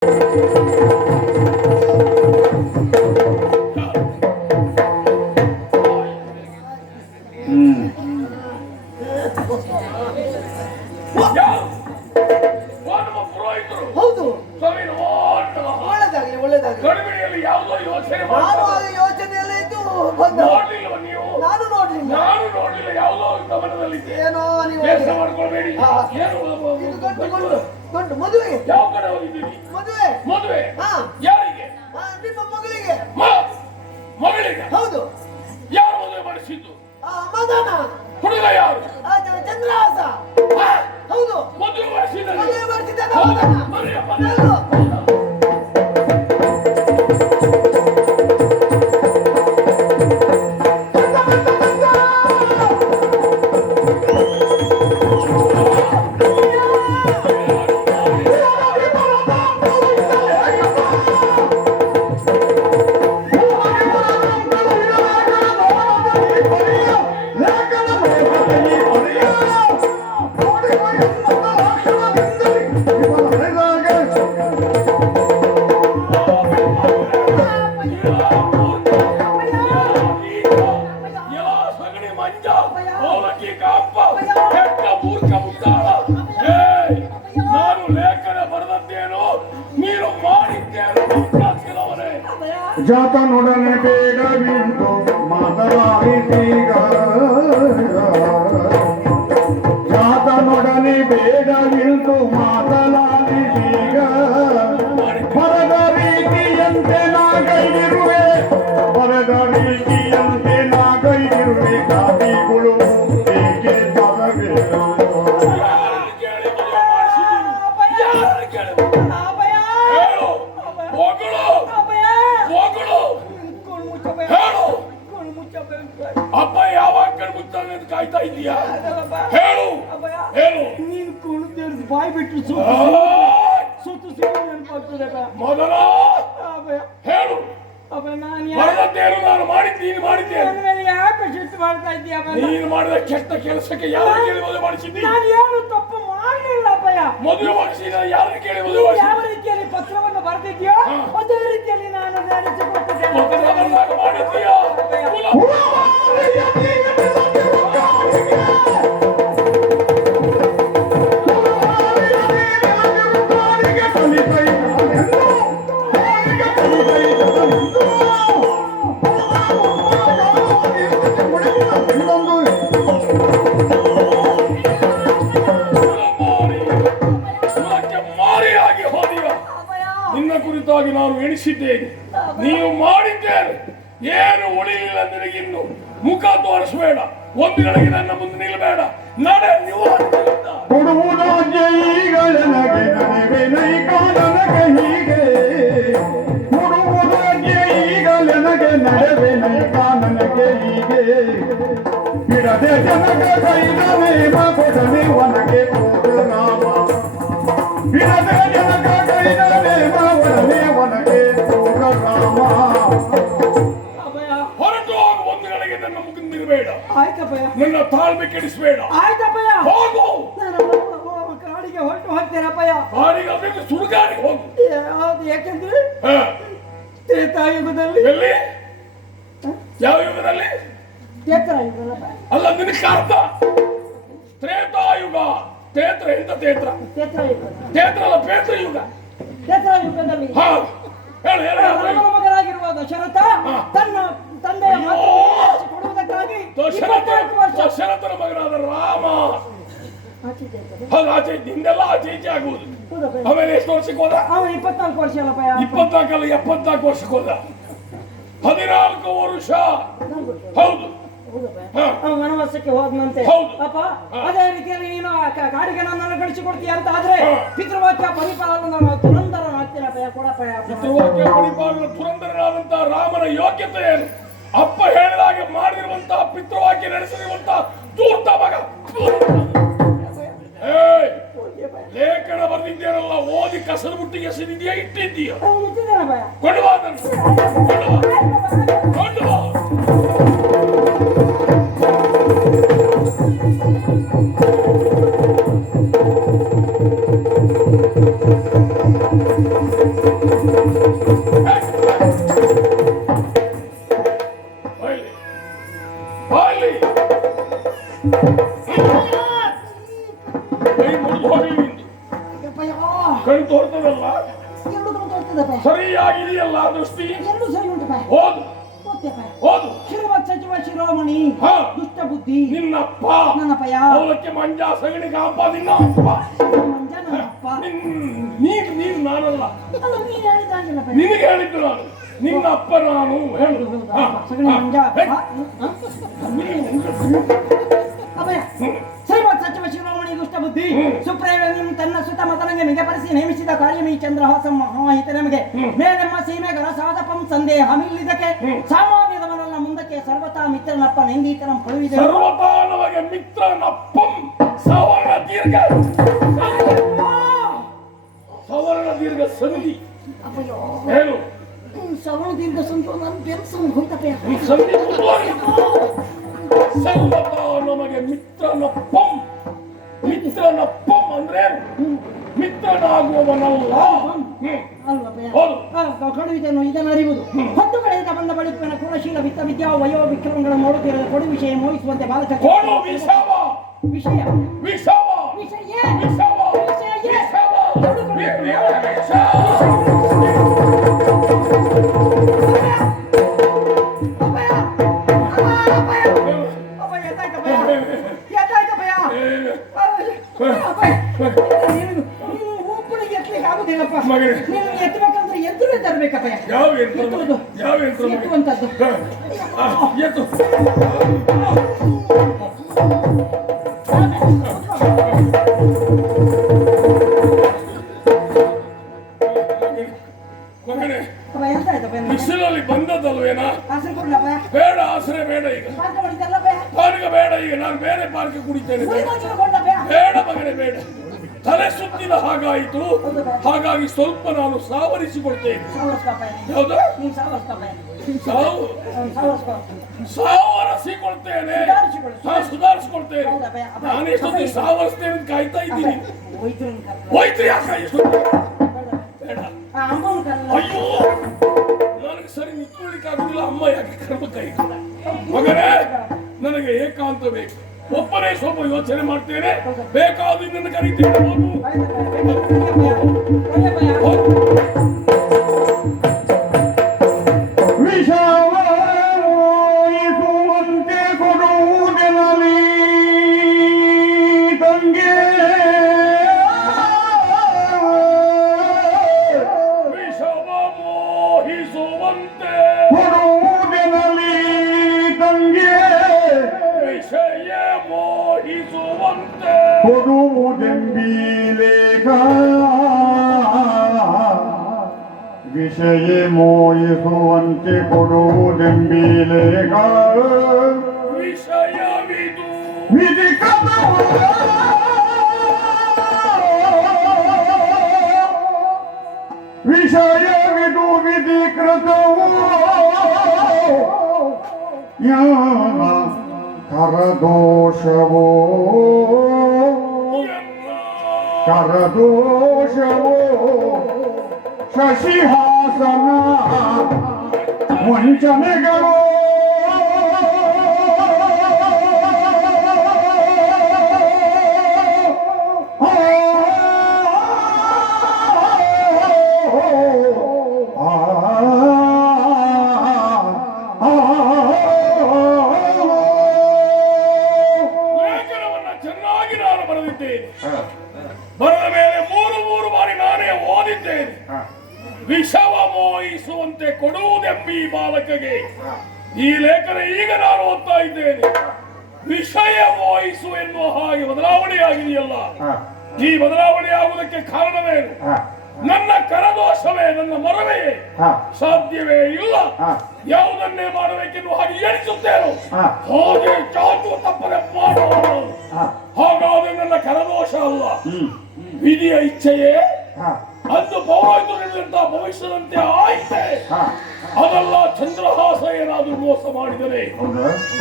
ಹೌದು, ಒಳ್ಳೆದಾಗಲಿ ಒಳ್ಳೆದಾಗಲಿ. ನಾನು ಆ ಯೋಚನೆಯಲ್ಲೇ ಇದ್ದು ಬಂದ. ನಾನು ನೋಡ್ಲಿಲ್ಲ. ಏನೋ ನೀವು ದೊಡ್ಡ ಮದುವೆ. ಮದುವೆ ಮದುವೆ ಹಾ, ಯಾರಿಗೆ? ನಿಮ್ಮ ಮಗಳಿಗೆ. ಮಗಳಿಗೆ? ಹೌದು. ಯಾರು ಮದುವೆ ಮಾಡಿಸಿದ್ದು? ಮದನ. ಹುಡುಗ ಯಾರು? ಚಂದ್ರಹಾಸ. ಹೌದು, ಮದುವೆ ಮಾಡಿಸಿದ್ದಾನೆ. ಮದುವೆ ಮಾಡ್ತಿದ್ದಾನೆ ಮದನ. ನಾನು ಲೇಖನ ಬರೆದದ್ದೇನು, ನೀನು ಮಾಡಿದ್ದೇನು? ಜಾತನೊಡನೆ ಬೇಡವಿಂದು ಮಾತನಾಡಿದೀಗ, ಜಾತನೊಡನೆ ಬೇಡವಿಂದು ಮಾತನಾಡಿದೀಗ, ಬರದ ರೀತಿಯಂತೆ ನಾಗೈರುವೆ, ಬರದ ರೀತಿಯಂತೆ ನಾಗೈರುವೆ, ಗಾದಿಗಳು ಏಕೆ ಬರಬೇಕು? ಅಪ್ಪ ಯಾವಾಗ ಕಣ್ಮುಚ್ಚಾನೆ ಅಂತ ಕಾಯ್ತಾ ಇದೀಯಾ? ಹೇಳು ಹೇಳು. ನೀನು ಕುಣಿದು ಬಾಯಿ ಬಿಟ್ಟು ಸುತ್ತು ನೆನಪಾಗ್ತದೆ. ಮೊದಲ ಹೇಳು. ಬರದದ್ದೇನು ನಾನು ಮಾಡಿದ್ದೀನಿ, ಮಾಡಿದ್ದೇನೆ. ಯಾಕೆ ಶಿಸ್ತು ಮಾಡ್ತಾ ಇದೀಯ? ನೀನು ಮಾಡಿದ ಕೆಟ್ಟ ಕೆಲಸಕ್ಕೆ ಯಾರನ್ನು ಕೇಳಿ ಮದುವೆ ಮಾಡಿಸಿದ್ದಿ? ನಾನು ಏನು ತಪ್ಪು ಮಾಡಲಿಲ್ಲ ಅಪ್ಪಯ್ಯ. ಮದುವೆ ಮಾಡಿಸಿದ ಯಾರನ್ನು ಕೇಳಿ ಮದುವೆ ಮಾಡಿಸಿ? ಯಾವ ರೀತಿಯಲ್ಲಿ ಪತ್ರವನ್ನು ಬರೆದಿದ್ಯೋ ಅದೇ ರೀತಿಯಲ್ಲಿ ನಾನು ನಡೆಸಿಕೊಟ್ಟಿದ್ದೇನೆ. ಮಾಡಿದ್ದೀಯಾ? ನಿನ್ನ ಕುರಿತಾಗಿ ನಾನು ಎಣಿಸಿದ್ದೇನೆ, ನೀವು ಮಾಡಿದ್ದೇನೆ. ಏನು ಉಳಿಲಿಲ್ಲ ನಿನಗಿನ್ನು. ಮುಖ ತೋರಿಸಬೇಡ, ಒಂದು ಗಳಿಗೆ ನನ್ನ ಮುಂದೆ ನಿಲ್ಲಬೇಡ. ನಡೆ ನೀವು ಕೊಡುವುದಾಗೆ ಈಗ ನನಗೆ ನನಗೆ ನೈಕ ನನಗೆ ಹೀಗೆ, ಕೊಡುವುದಾಗೆ ಈಗ ನನಗೆ ನಡೆವೆ ನೈಕ ನನಗೆ ಹೀಗೆ, ಬಿಡದೆ ಜನಕ ಕೈದವೇ ಕೊಡನೆ ಒನಗೆ ರಾಮ, ಬಿಡದೆ ಜನಕ ಕೈದವೇ ಒಡನೆ ಒನಗೆ ರಾಮ. ಹೊರಟು ಹೋಗು, ಒಂದು ಗಳಿಗೆ ನನ್ನ ಮುಗಿದು ನಿಲ್ಲಬೇಡ. ಆಯ್ತಪ್ಪಯ್ಯ. ನನ್ನ ತಾಳ್ಮೆ ಕೆಡಿಸಬೇಡ. ಆಯ್ತಪ್ಪಯ್ಯ. ಹೋಗು. ಕಾಡಿಗೆ ಹೊರಟು ಹೋಗ್ತೇನಪ್ಪಯ್ಯ. ಕಾಡಿಗೆ ಅದಕ್ಕೆ ಸುಡುಗಾಡಿಗೆ ಹೋಗು. ಯಾಕೆಂದ್ರೆ ತ್ರೇತಾಯುಗದಲ್ಲಿ. ಎಲ್ಲಿ? ಯಾವ ಯುಗದಲ್ಲಿ? ಅಲ್ಲ ನಿನಗೆ ಅರ್ಥ. ತ್ರೇತಾಯುಗ. ತೇತ್ರ ಎಂತ ತೇತ್ರ? ತೇತ್ರ ಅಲ್ಲ, ಪೇತ್ರ ಯುಗ. ತ್ರೇತಾಯುಗದಲ್ಲಿ ಮಗನಾಗಿರುವ ದಶರಥ ತನ್ನ ತಂದೆಯ ಕೊಡುವುದಕ್ಕಾಗಿ ದಶರಥನ ಮಗನಾದ ರಾಮ ಆಚೆ ಹಿಂದೆಲ್ಲ ಆಚೆ ಈಚೆ ಆಗುವುದು. ಆಮೇಲೆ ಎಷ್ಟು ವರ್ಷಕ್ಕೆ ಹೋದ? 24 ವರ್ಷ ಅಲ್ಲಪ್ಪ. 24 ಅಲ್ಲ, 74 ವರ್ಷಕ್ಕೆ ಹೋದ. 14 ವರ್ಷ. ಹೌದು, ವನವಾಸಕ್ಕೆ ಹೋದಂತೆ. ಅಪ್ಪ, ಅದೇ ರೀತಿಯಲ್ಲಿ ನೀನು ಕಾಡಿಗೆ ನನ್ನನ್ನು ಕಳಿಸಿಕೊಡ್ತೀಯ ಅಂತ ಆದ್ರೆ ಪಿತೃವಾಕ್ಯ ಪರಿಪಾಲನ ತುರಂಧರನಾಗ್ತೀನಪ್ಪ. ಕೊಡಪ್ಪ. ಪಿತೃವಾಕ್ಯ ಪರಿಪಾಲನ ತುರಂಧರನಾದಂತ ರಾಮನ ಯೋಗ್ಯತೆ ಏನು? ಅಪ್ಪ ಹೇಳಿದಾಗೆ ಮಾಡಿರುವಂತಹ ಪಿತೃವಾಕ್ಯ ನಡೆಸಿರುವಂತಹ ದೂರ್ತ ಮಗ. ಲೇಖನ ಬರ್ದಿದ್ದೇನಲ್ಲ, ಓದಿ ಕಸದ ಬುಟ್ಟಿಗೆ ಎಸೆದಿದೆಯಾ, ಇಟ್ಟಿದ್ದೀಯ? ಕೊಂಡು ಬಾ, ಕೊಂಡು ಬಾ. ಎರಡು ಗಂಟೆ ಹೋಗ್ತದಪ್ಪ. ಸರಿಯಾಗಿದೆಯಲ್ಲ ದೃಷ್ಟಿ? ಎರಡು ಸರಿ ಉಂಟಪ್ಪ. ಓದು ಓದ್ತೇಪ್ಪ. ಓದು. ಶ್ರೀಮತ್ ಸಚಿವ ಶಿರೋಮಣಿ ಹಾ. ದುಷ್ಟ ಬುದ್ಧಿ ನಿನ್ನಪ್ಪ ನನ್ನಪ್ಪಯ್ಯ. ಅವಲಕ್ಕೆ ಮಂಜ ಸಗಣಿಗೆ ಹಬ್ಬ ನಿನ್ನ ಅಪ್ಪ. ಮಂಜ ನನ್ನಪ್ಪ. ನೀನು ನಾನಲ್ಲ, ಅಲ್ಲ ನೀನು ಹೇಳಿದಾಗಿಲ್ಲಪ್ಪ. ನಿನಗೆ ಹೇಳಿದ್ದು ನಾನು. ನಿನ್ನ ಅಪ್ಪ ನಾನು ಹೇಳು. ಹಾ, ಸಗಣಿ ಮಂಜ. ಹೇ. ಅಪ್ಪಯ್ಯ ಶ್ರೀಮತ್ ಸಚಿವ ಶಿರೋಮಣಿ ದುಷ್ಟ ಬುದ್ಧಿ ಸುಪ್ರೇಮ ತನ್ನ ಸುತ ಮತನಂಗೆ ಮಿಗಪರಿಸಿ ನೇಮಿಸಿದ ಕಾರ್ಯಮಿ ಚಂದ್ರಹಾಸ ಮಹಾಹಿತ ನಮಗೆ ಮೇಲೆಮ್ಮ ಸೀಮೆಗರ ಸಾಧಪಂ ಸಂದೇಹಮಿಲ್ಲಿದಕ್ಕೆ ಸಾಮಾನ್ಯದವನಲ್ಲ ಮುಂದಕ್ಕೆ ಸರ್ವತಾ ಮಿತ್ರನಪ್ಪ ನೆಂದೀತರಂ ಪಳುವಿದೆ. ಸರ್ವತಾ ನಮಗೆ ಮಿತ್ರನಪ್ಪಂ ಸವರ್ಣ ದೀರ್ಘ ಸವರ್ಣ ದೀರ್ಘ ಸಂಧಿ ಅಪ್ಪಯ್ಯೋ ಹೇಳು. ಸವರ್ಣ ದೀರ್ಘ ಸಂಖ್ಯೆ ನಾನು ಬೆನ್ಸಂಗ್ ಹೋಯ್ತಪ್ಪಯ್ಯ. ಸಂಧಿ ಸರ್ವತಾ ನಮಗೆ ಮಿತ್ರನಪ್ಪಂ. ಮಿತ್ರನಪ್ಪಂ ಅಂದ್ರೆ ಮಿತ್ರನಾಗುವವನಲ್ಲ. ಅಲ್ವಪ್ಪಯ್ಯ ಕಡುವಿದನು ಇದನ್ನು ಅರಿವುದು. ಹೊತ್ತು ಕಡೆಯಿಂದ ಬಂದ ಬಳಿಕ ಕುಲಶೀಲ ವಿತ್ತ ವಿದ್ಯಾ ವಯೋ ವಿಕ್ರಮಗಳನ್ನು ನೋಡುತ್ತಿರುವ ಕೊಡು ವಿಷಯ ಮೋಹಿಸುವಂತೆ ಬಾಲಕ ಕೊಡು ವಿಷವ ವಿಷಯ ವಿಷವ ವಿಷಯ ವಿಷವ ವಿಷಯ ಎತ್ತಬೇಕಂದ್ರೆ ಎದುರೇ ತರಬೇಕಪ್ಪ. ಯಾವ ಎತ್ತುವಂತದ್ದು ಎತ್ತು ಮಗನೇ ಎಂತ ಆಯ್ತಪ್ಪ? ಬಿಸಿಲಲ್ಲಿ ಬಂದದಲ್ವೇನಾ? ಆಸರೆ ಕೊಡ್ಲಪ್ಪ. ಬೇಡ ಆಸರೆ ಬೇಡ. ಈಗ ಪಾರ್ಕ ಮಾಡಿದ್ದಲ್ಲಪ್ಪ. ಪಾರ್ಕ ಬೇಡ. ಈಗ ನಾನು ಬೇರೆ ಪಾರ್ಕ್ ಕುಡಿತೇನೆ. ಕೊಡ್ಲಪ್ಪ. ಬೇಡ ಮಗನೇ ಬೇಡ. ತಲೆ ಸುತ್ತಿದ ಹಾಗಾಯಿತು. ಹಾಗಾಗಿ ಸ್ವಲ್ಪ ನಾನು ಸಾವರಿಸಿಕೊಳ್ತೇನೆ. ಯಾವುದು ಸಾವು ಸಾವರಿಸಿಕೊಳ್ತೇನೆ. ಸುಧಾರಿಸಿಕೊಳ್ತೇನೆ. ನಾನೆಷ್ಟೊತ್ತಿ ಸಾವರಿಸ್ತೇನೆ ಅಂತ ಕಾಯ್ತಾ ಇದ್ದೀನಿ. ಹೋಯ್ತು ಯಾಕೆ ಎಷ್ಟೊತ್ತಿ? ಬೇಡ. ಅಯ್ಯೋ ನನಗೆ ಸರಿ ನಿಂತ್ಕೊಳ್ಳಿಕ್ಕಾಗುದಿಲ್ಲ. ಅಮ್ಮ ಯಾಕೆ ಕರ್ಮ ಕೈ ಮಗನೇ ನನಗೆ ಏಕಾಂತ ಬೇಕು. ಒಬ್ಬನೇ ಸ್ವಲ್ಪ ಯೋಚನೆ ಮಾಡ್ತೇನೆ. ಬೇಕಾದ ನನ್ನ ಕರೀತೇನೆ. ವಿಷವಾಯಿಸುವಂತೆ ಕೊಡುವುದೆನಲಿ ತಂಗೆ. ವಿಷವ ಮೋಹಿಸುವಂತೆ ಕೊಡುವುದೆನಲಿ ತಂಗೆ. ವಿಷಯ ಮೋಹಿಸುವಂತೆ ಕೊಡುವುದೆಂಬೀಲೇಖ. ವಿಷಯ ಮೋಹಿಸುವಂತೆ ಕೊಡುವುದೆಂಬೀಲೇಖ. ವಿಷಯವಿದು ವಿಧಿ ಕಥವ. ವಿಷಯವಿದು ವಿಧಿ ಕೃತವು. ಯಾನ ಕರದೋಷವೋ ಕರದೋಷವೋ ಶಶಿಹಾಸನ ವಂಚನೆಗಳು. ಲೇಖನವನ್ನ ಚೆನ್ನಾಗಿ ನಾನು ಬರೆದಿದ್ದೇನೆ. ಬರೆದ ಮೇಲೆ ಮೂರು ಬಾರಿ ನಾನೇ ಓದಿದ್ದೇನೆ. ವಿಷವ ಮೋಹಿಸುವಂತೆ ಕೊಡುವುದೆಂಬಿ ಬಾಲಕಗೆ. ಈ ಲೇಖನ ಈಗ ನಾನು ಓದ್ತಾ ಇದ್ದೇನೆ. ವಿಷಯ ಮೋಹಿಸು ಎನ್ನುವ ಹಾಗೆ ಬದಲಾವಣೆಯಾಗಿದೆಯಲ್ಲ. ಈ ಬದಲಾವಣೆ ಆಗುವುದಕ್ಕೆ ಕಾರಣವೇನು? ನನ್ನ ಕರದೋಷವೇ? ನನ್ನ ಮರವೇ? ಸಾಧ್ಯವೇ ಇಲ್ಲ. ಯಾವುದನ್ನೇ ಮಾಡಬೇಕೆನ್ನುವ ಹಾಗೆ ಎಣಿಸುತ್ತೇನು. ಹಾಗೆ ಚಾಚು ತಪ್ಪದೆ ಮಾಡುವ. ಹಾಗಾದ್ರೆ ನನ್ನ ಕರದೋಷ ಅಲ್ಲ, ವಿಧಿಯ ಇಚ್ಛೆಯೇ. ಅಂದು ಪೌರಾಯಿತರಂತಹ ಭವಿಷ್ಯದಂತೆ ಆಯ್ತೆ. ಅದಲ್ಲ ಚಂದ್ರಹಾಸ ಏನಾದರೂ ಮೋಸ ಮಾಡಿದರೆ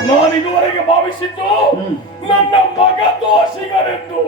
ನಾನಿದುವರೆಗೆ ಭಾವಿಸಿದ್ದು ನನ್ನ ಮಗ ದೋಷಿಗರೆಂದು.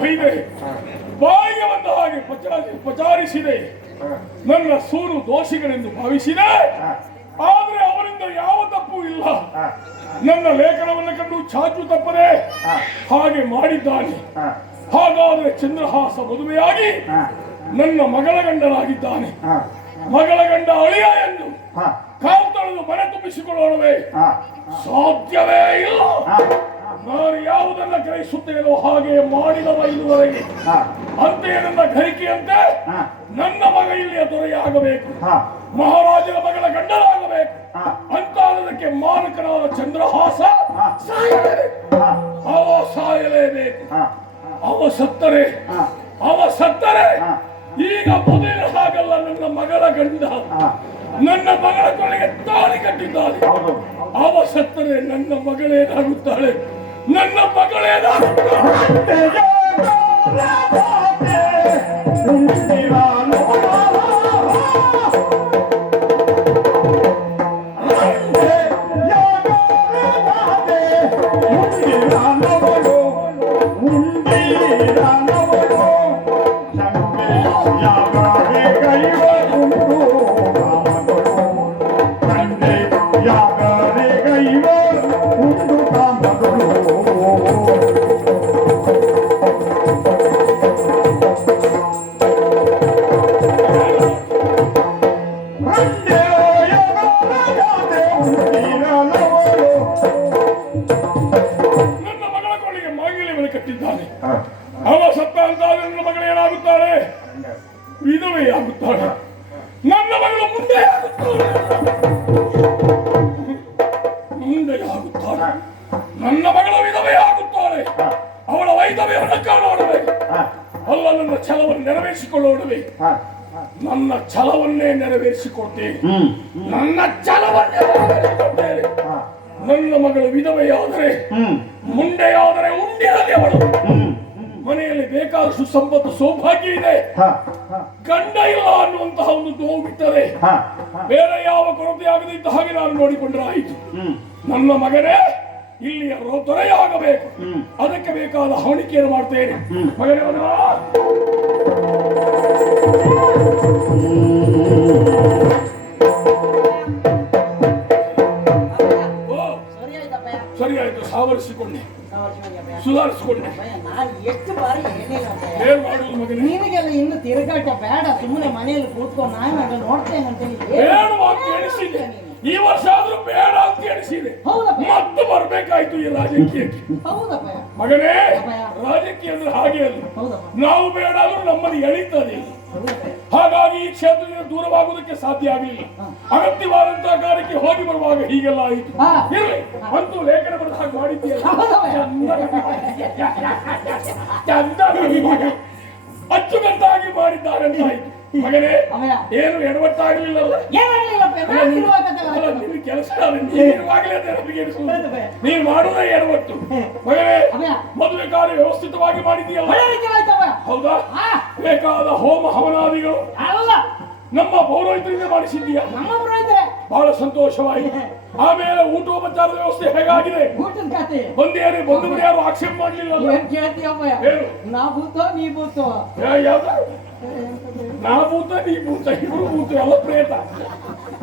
ಬೈದೆ, ಬಾಯಿಗೆ ಬಂದ ಹಾಗೆ ಪಚಾರಿಸಿದೆ. ನನ್ನ ಸೂರು ದೋಷಿಗಳೆಂದು ಭಾವಿಸಿದೆ. ಆದ್ರೆ ಅವರಿಂದ ಯಾವ ತಪ್ಪು ಇಲ್ಲ. ನನ್ನ ಲೇಖನವನ್ನು ಕಂಡು ಚಾಚು ತಪ್ಪದೆ ಹಾಗೆ ಮಾಡಿದ್ದಾನೆ. ಹಾಗಾದ್ರೆ ಚಂದ್ರಹಾಸ ಮದುವೆಯಾಗಿ ನನ್ನ ಮಗಳ ಗಂಡನಾಗಿದ್ದಾನೆ. ಮಗಳ ಗಂಡ ಅಳಿಯ ಎಂದು ಕಾಲು ತೊಳೆದು ಮನೆ ತುಂಬಿಸಿಕೊಳ್ಳೋಣವೇ? ಸಾಧ್ಯವೇ ಇಲ್ಲ. ನಾನು ಯಾವುದನ್ನ ಗ್ರಹಿಸುತ್ತೇನೋ ಹಾಗೆ ಮಾಡಿದವ ಇದುವರೆಗೆ. ಅಂತೆಯೇ ನನ್ನ ಗ್ರಹಿಕೆಯಂತೆ ನನ್ನ ಮಗ ಇಲ್ಲಿಯ ದೊರೆಯಾಗಬೇಕು, ಮಹಾರಾಜನ ಮಗಳ ಗಂಡನಾಗಬೇಕು. ಅಂತಾದಕ್ಕೆ ಮಾರಕನಾದ ಚಂದ್ರಹಾಸ ಸಾಯಲೇಬೇಕು. ಅವ ಸತ್ತರೆ ಈಗ ಮೊದಲಿನ ಹಾಗಲ್ಲ. ನನ್ನ ಮಗಳ ಗಂಡ ನನ್ನ ಮಗಳ ಕೊನೆಗೆ ತಾಳಿ ಕಟ್ಟಿದ್ದಾನೆ. ಅವ ಸತ್ತರೆ ನನ್ನ ಮಗಳೇನಾಗುತ್ತಾಳೆ? ನನ್ನ ಮಗಳೇನಾಗುತ್ತಾಳೆ? ಅವ ಸತ್ತ ಅಂತ ನನ್ನ ಮಗಳು ಏನಾಗುತ್ತಾಳೆ? ವಿಧವೆಯಾಗುತ್ತಾಳೆ. ನನ್ನ ಮಗಳು ಮುಂದೆಯಾಗುತ್ತಾಳೆ. ನನ್ನ ಮಗಳ ವಿಧವೆಯಾಗುತ್ತಾಳೆ. ಅವಳ ವೈಧವ್ಯವನ್ನು ಕಾಣೋಣವೇ? ಅಲ್ಲ, ನನ್ನ ಛಲವನ್ನು ನೆರವೇರಿಸಿಕೊಳ್ಳೋಣವೇ? ನನ್ನ ಛಲವನ್ನೇ ನೆರವೇರಿಸಿಕೊಡ್ತೇನೆ. ನನ್ನ ಛಲವನ್ನೇ ನೆರವೇರಿಸಿಕೊಡ್ತೇನೆ. ನನ್ನ ಮಗಳು ವಿಧವೆಯಾದರೆ, ಮುಂಡೆಯಾದರೆ ಉಂಡಿರಲಿ ಅವಳು. ಮನೆಯಲ್ಲಿ ಬೇಕಾದಷ್ಟು ಸಂಪತ್ತು ಸೌಭಾಗ್ಯ ಇದೆ, ಗಂಡ ಇಲ್ಲ ಅನ್ನುವಂತಹ ಒಂದು ನೋವು ಬಿಟ್ಟರೆ ಬೇರೆ ಯಾವ ಕೊರತೆ ಆಗದಿದ್ದ ಹಾಗೆ ನಾನು ನೋಡಿಕೊಂಡ್ರೆ ಆಯಿತು. ನನ್ನ ಮಗನೇ ಇಲ್ಲಿಯ ದೊರೆಯಾಗಬೇಕು. ಅದಕ್ಕೆ ಬೇಕಾದ ಹವಣಿಕೆಯನ್ನು ಮಾಡ್ತೇನೆ. ಮಗನೇ ಸರಿಯಾಯ್ತು. ಸಾವರಿಸಿಕೊಂಡೆ, ಸುಧಾರಿಸಿಕೊಂಡೆ. ಏನ್ ಮಾಡುವುದು ಮಗನೇ? ನಿನಗೆಲ್ಲ ಇನ್ನು ತಿರುಗಾಟ ಬೇಡ, ಸುಮ್ಮನೆ ಮನೆಯಲ್ಲಿ ಕೂತ್ಕೊಂಡು ನಾನು ನೋಡ್ತೇನೆ ಅಂತ ಬೇಡವಾಗಿ ಎಣಿಸಿದೆ. ಈ ವರ್ಷ ಆದ್ರೂ ಬೇಡ ಅಂತ ಎಣಿಸಿದೆ. ಮತ್ತೆ ಬರ್ಬೇಕಾಯ್ತು ಈ ರಾಜಕೀಯಕ್ಕೆ. ಮಗನೇ, ರಾಜಕೀಯ ಅಂದ್ರೆ ಹಾಗೆ ಅಲ್ಲ. ನಾವು ಬೇಡ ಆದ್ರೂ ನಮ್ಮನ್ನು ಎಳೀತದೆ. ಹಾಗಾಗಿ ಈ ಕ್ಷೇತ್ರದಿಂದ ದೂರವಾಗುವುದಕ್ಕೆ ಸಾಧ್ಯ ಆಗಲಿಲ್ಲ. ಅಗತ್ಯವಾದಂತಹ ಕಾರ್ಯಕ್ಕೆ ಹೋಗಿ ಬರುವಾಗ ಹೀಗೆಲ್ಲ ಆಯಿತು. ಇರಲಿ, ಅಂತೂ ಲೇಖನ ಬರೆದ ಹಾಗೆ ಮಾಡಿದ್ದೀಯಲ್ಲ, ಅಚ್ಚುಕಟ್ಟಾಗಿ ಮಾಡಿದ್ದಾರೆ ಅಂತ ಆಯ್ತು. ಮಗನೇ, ಏನು ಎಡವಟ್ಟಾಗಲಿಲ್ಲಲ್ಲ? ಕೆಲಸ ನೀನು ಮಾಡುವುದೇ ಎಡವಟ್ಟು. ಮಗನೇ, ಮದುವೆ ಕಾರ್ಯ ವ್ಯವಸ್ಥಿತವಾಗಿ ಮಾಡಿದೀಯಲ್ಲ? ಹೌದಾ? ಬೇಕಾದ ಹೋಮ ಹವನಾದಿಗಳು ನಮ್ಮ ಪೌರೋಹಿತರಿಂದ ಮಾಡಿಸಿದ್ದೀಯಾ? ಬಹಳ ಸಂತೋಷವಾಯಿತು. ಆಮೇಲೆ ಊಟೋಪಚಾರದ ವ್ಯವಸ್ಥೆ ಹೇಗಾಗಿದೆ? ಬಂದಿಯಾರು ಯಾರು ಆಕ್ಷೇಪ ಮಾಡಲಿಲ್ಲ? ನಾ ಭೂತ ನೀ ಭೂತ, ಇಬ್ರು ಭೂತ, ಎಲ್ಲ ಪ್ರೇತ.